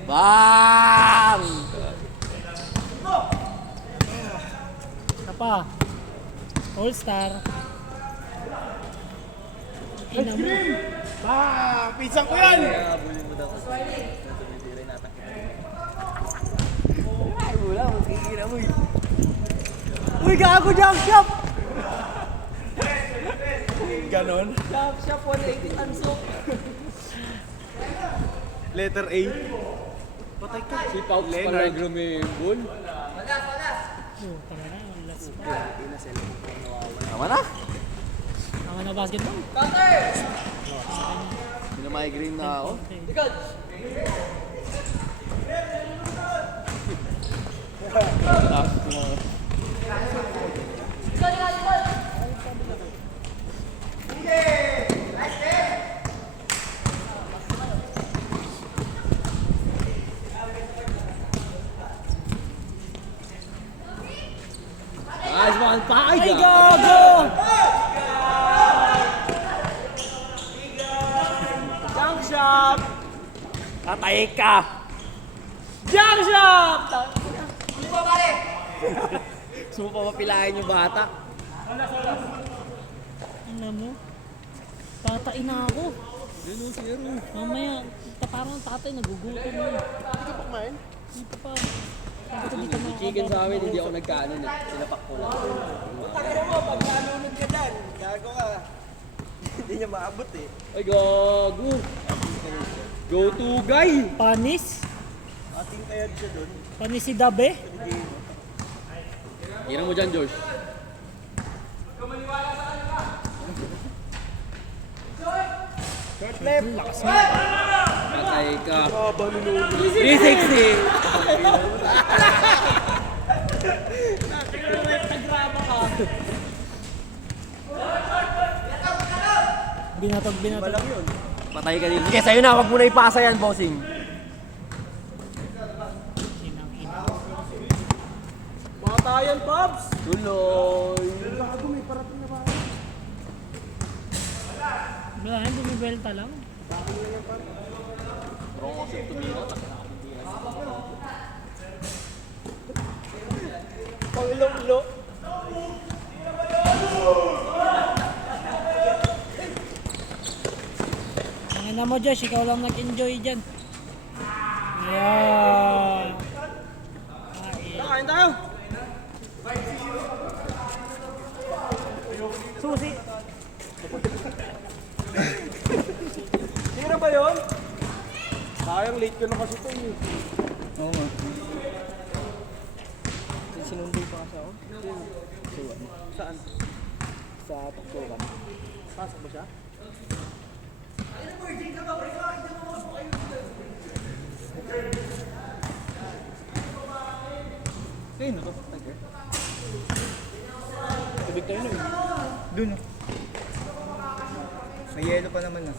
Bang! Isa pa. All-star. Ina mo. Pinsang ko yan! Ay, wala. Magkikira mo eh. Uy, gago, jump shot! Ganon. Jump shot, 180 tansok. Letter A. Si Pauks pala nag-rumibol. Oh, tanga na. Last pa. Tama na. Tanga na basketball. Minamigraine na ako. Okay. Nice one, pa! Ay, gago! Jump shot! Tatay ka! Jump shot! Gusto mo pa mapilahin yung bata? Ano mo? Tatain na ako. Yun o, zero. Mamaya, parang tatay nagugutom na. Hindi ka pa kumain? Dito pa. Bakit hindi ka Yung chicken sa amin, hindi ako nagkaanon eh. Sinapak ko lang. Takara mo, pag nalunod ka dyan, gago ka. Hindi niya maabot eh. Ay, gago! Go to guy! Panis? Ating kayad siya doon. Panis si Dabe? Tira mo dyan, Josh. Short left. Patay ka. 360! Binatog. Patay ka din. Sige, sa'yo na. Huwag mo na ipasa yan, bossing. Inang ina. Batayan, Pops! Tuloy. Bago may parating na ba? Wala yan, bumibelta lang. Pangilong-lo. Ang ina mo, Josh, ikaw lang nag-enjoy dyan. Ayan. Kain tayo! Susi! Sino ba yun? Sayang, late ko na kasi ito eh. Oo nga. Sinundo pa kasi ako. Saan? Sa tuktukan. Pasok ba siya? Sino to? Tiger? Tubig tayo na eh. Dun. May yelo pa naman na.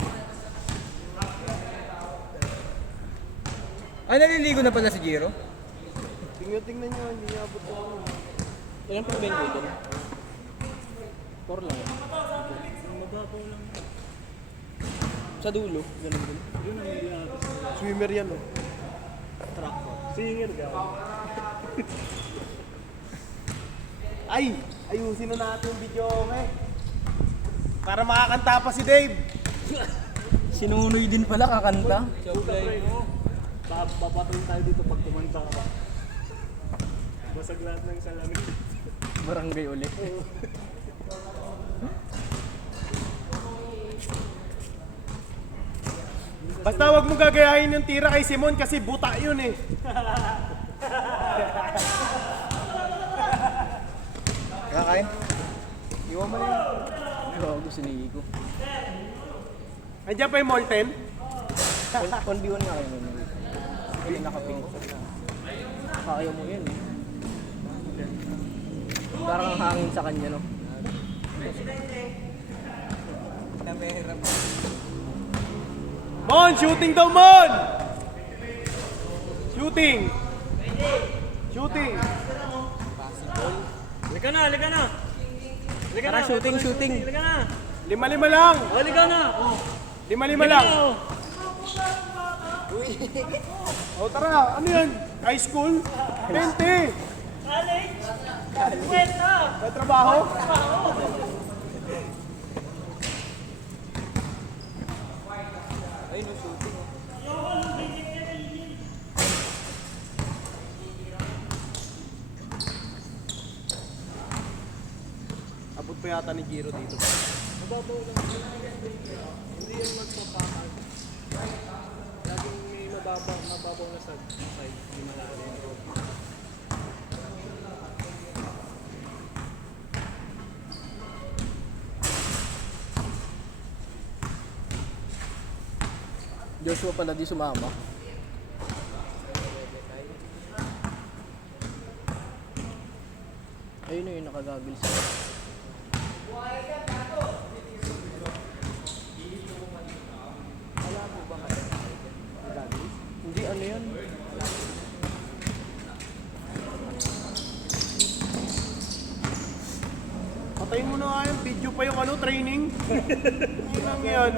Ay, naliligo na pala si Jiro? Tingnan nyo, hindi niya abot ko. Ilan pa ba yung doon? 4 lang. Sa dulo, ganun din. Swimmer yan oh. Singer ka. Ay! Ayusin na natin yung video, para makakanta pa si Dave. Sinunoy din pala kakanta. Papatuloy tayo dito pag kumanta ka. Basag lahat ng salamin. Barangay ulit. Basta wag mo gagayahin yung tira kay Simon kasi buta yun eh. Kakain? Iwan mo na yun. Gago, sinigo. Andiyan pa yung Molten? 1v1 nga kayo nun. Hindi nakaping. Kaya mo yan eh. Parang hangin sa kanya, no? Mon! Shooting daw, Mon! Shooting! Shooting! Halika na! Tara, shooting! Halika na! 5-5 lang! Halika na! 5-5 lang! O tara, ano yan? High school? 20! College! Kwenta! May trabaho? Abot pa yata ni Giro dito. Mababaw lang. Hindi yan magpapakal. Laging may mababaw na sa side. Hindi malalim. Joshua pala di sumama. Ayun na yung nakagagil sa hindi, ano yan? Patayin mo na nga yung video pa yung training. Ano lang yan?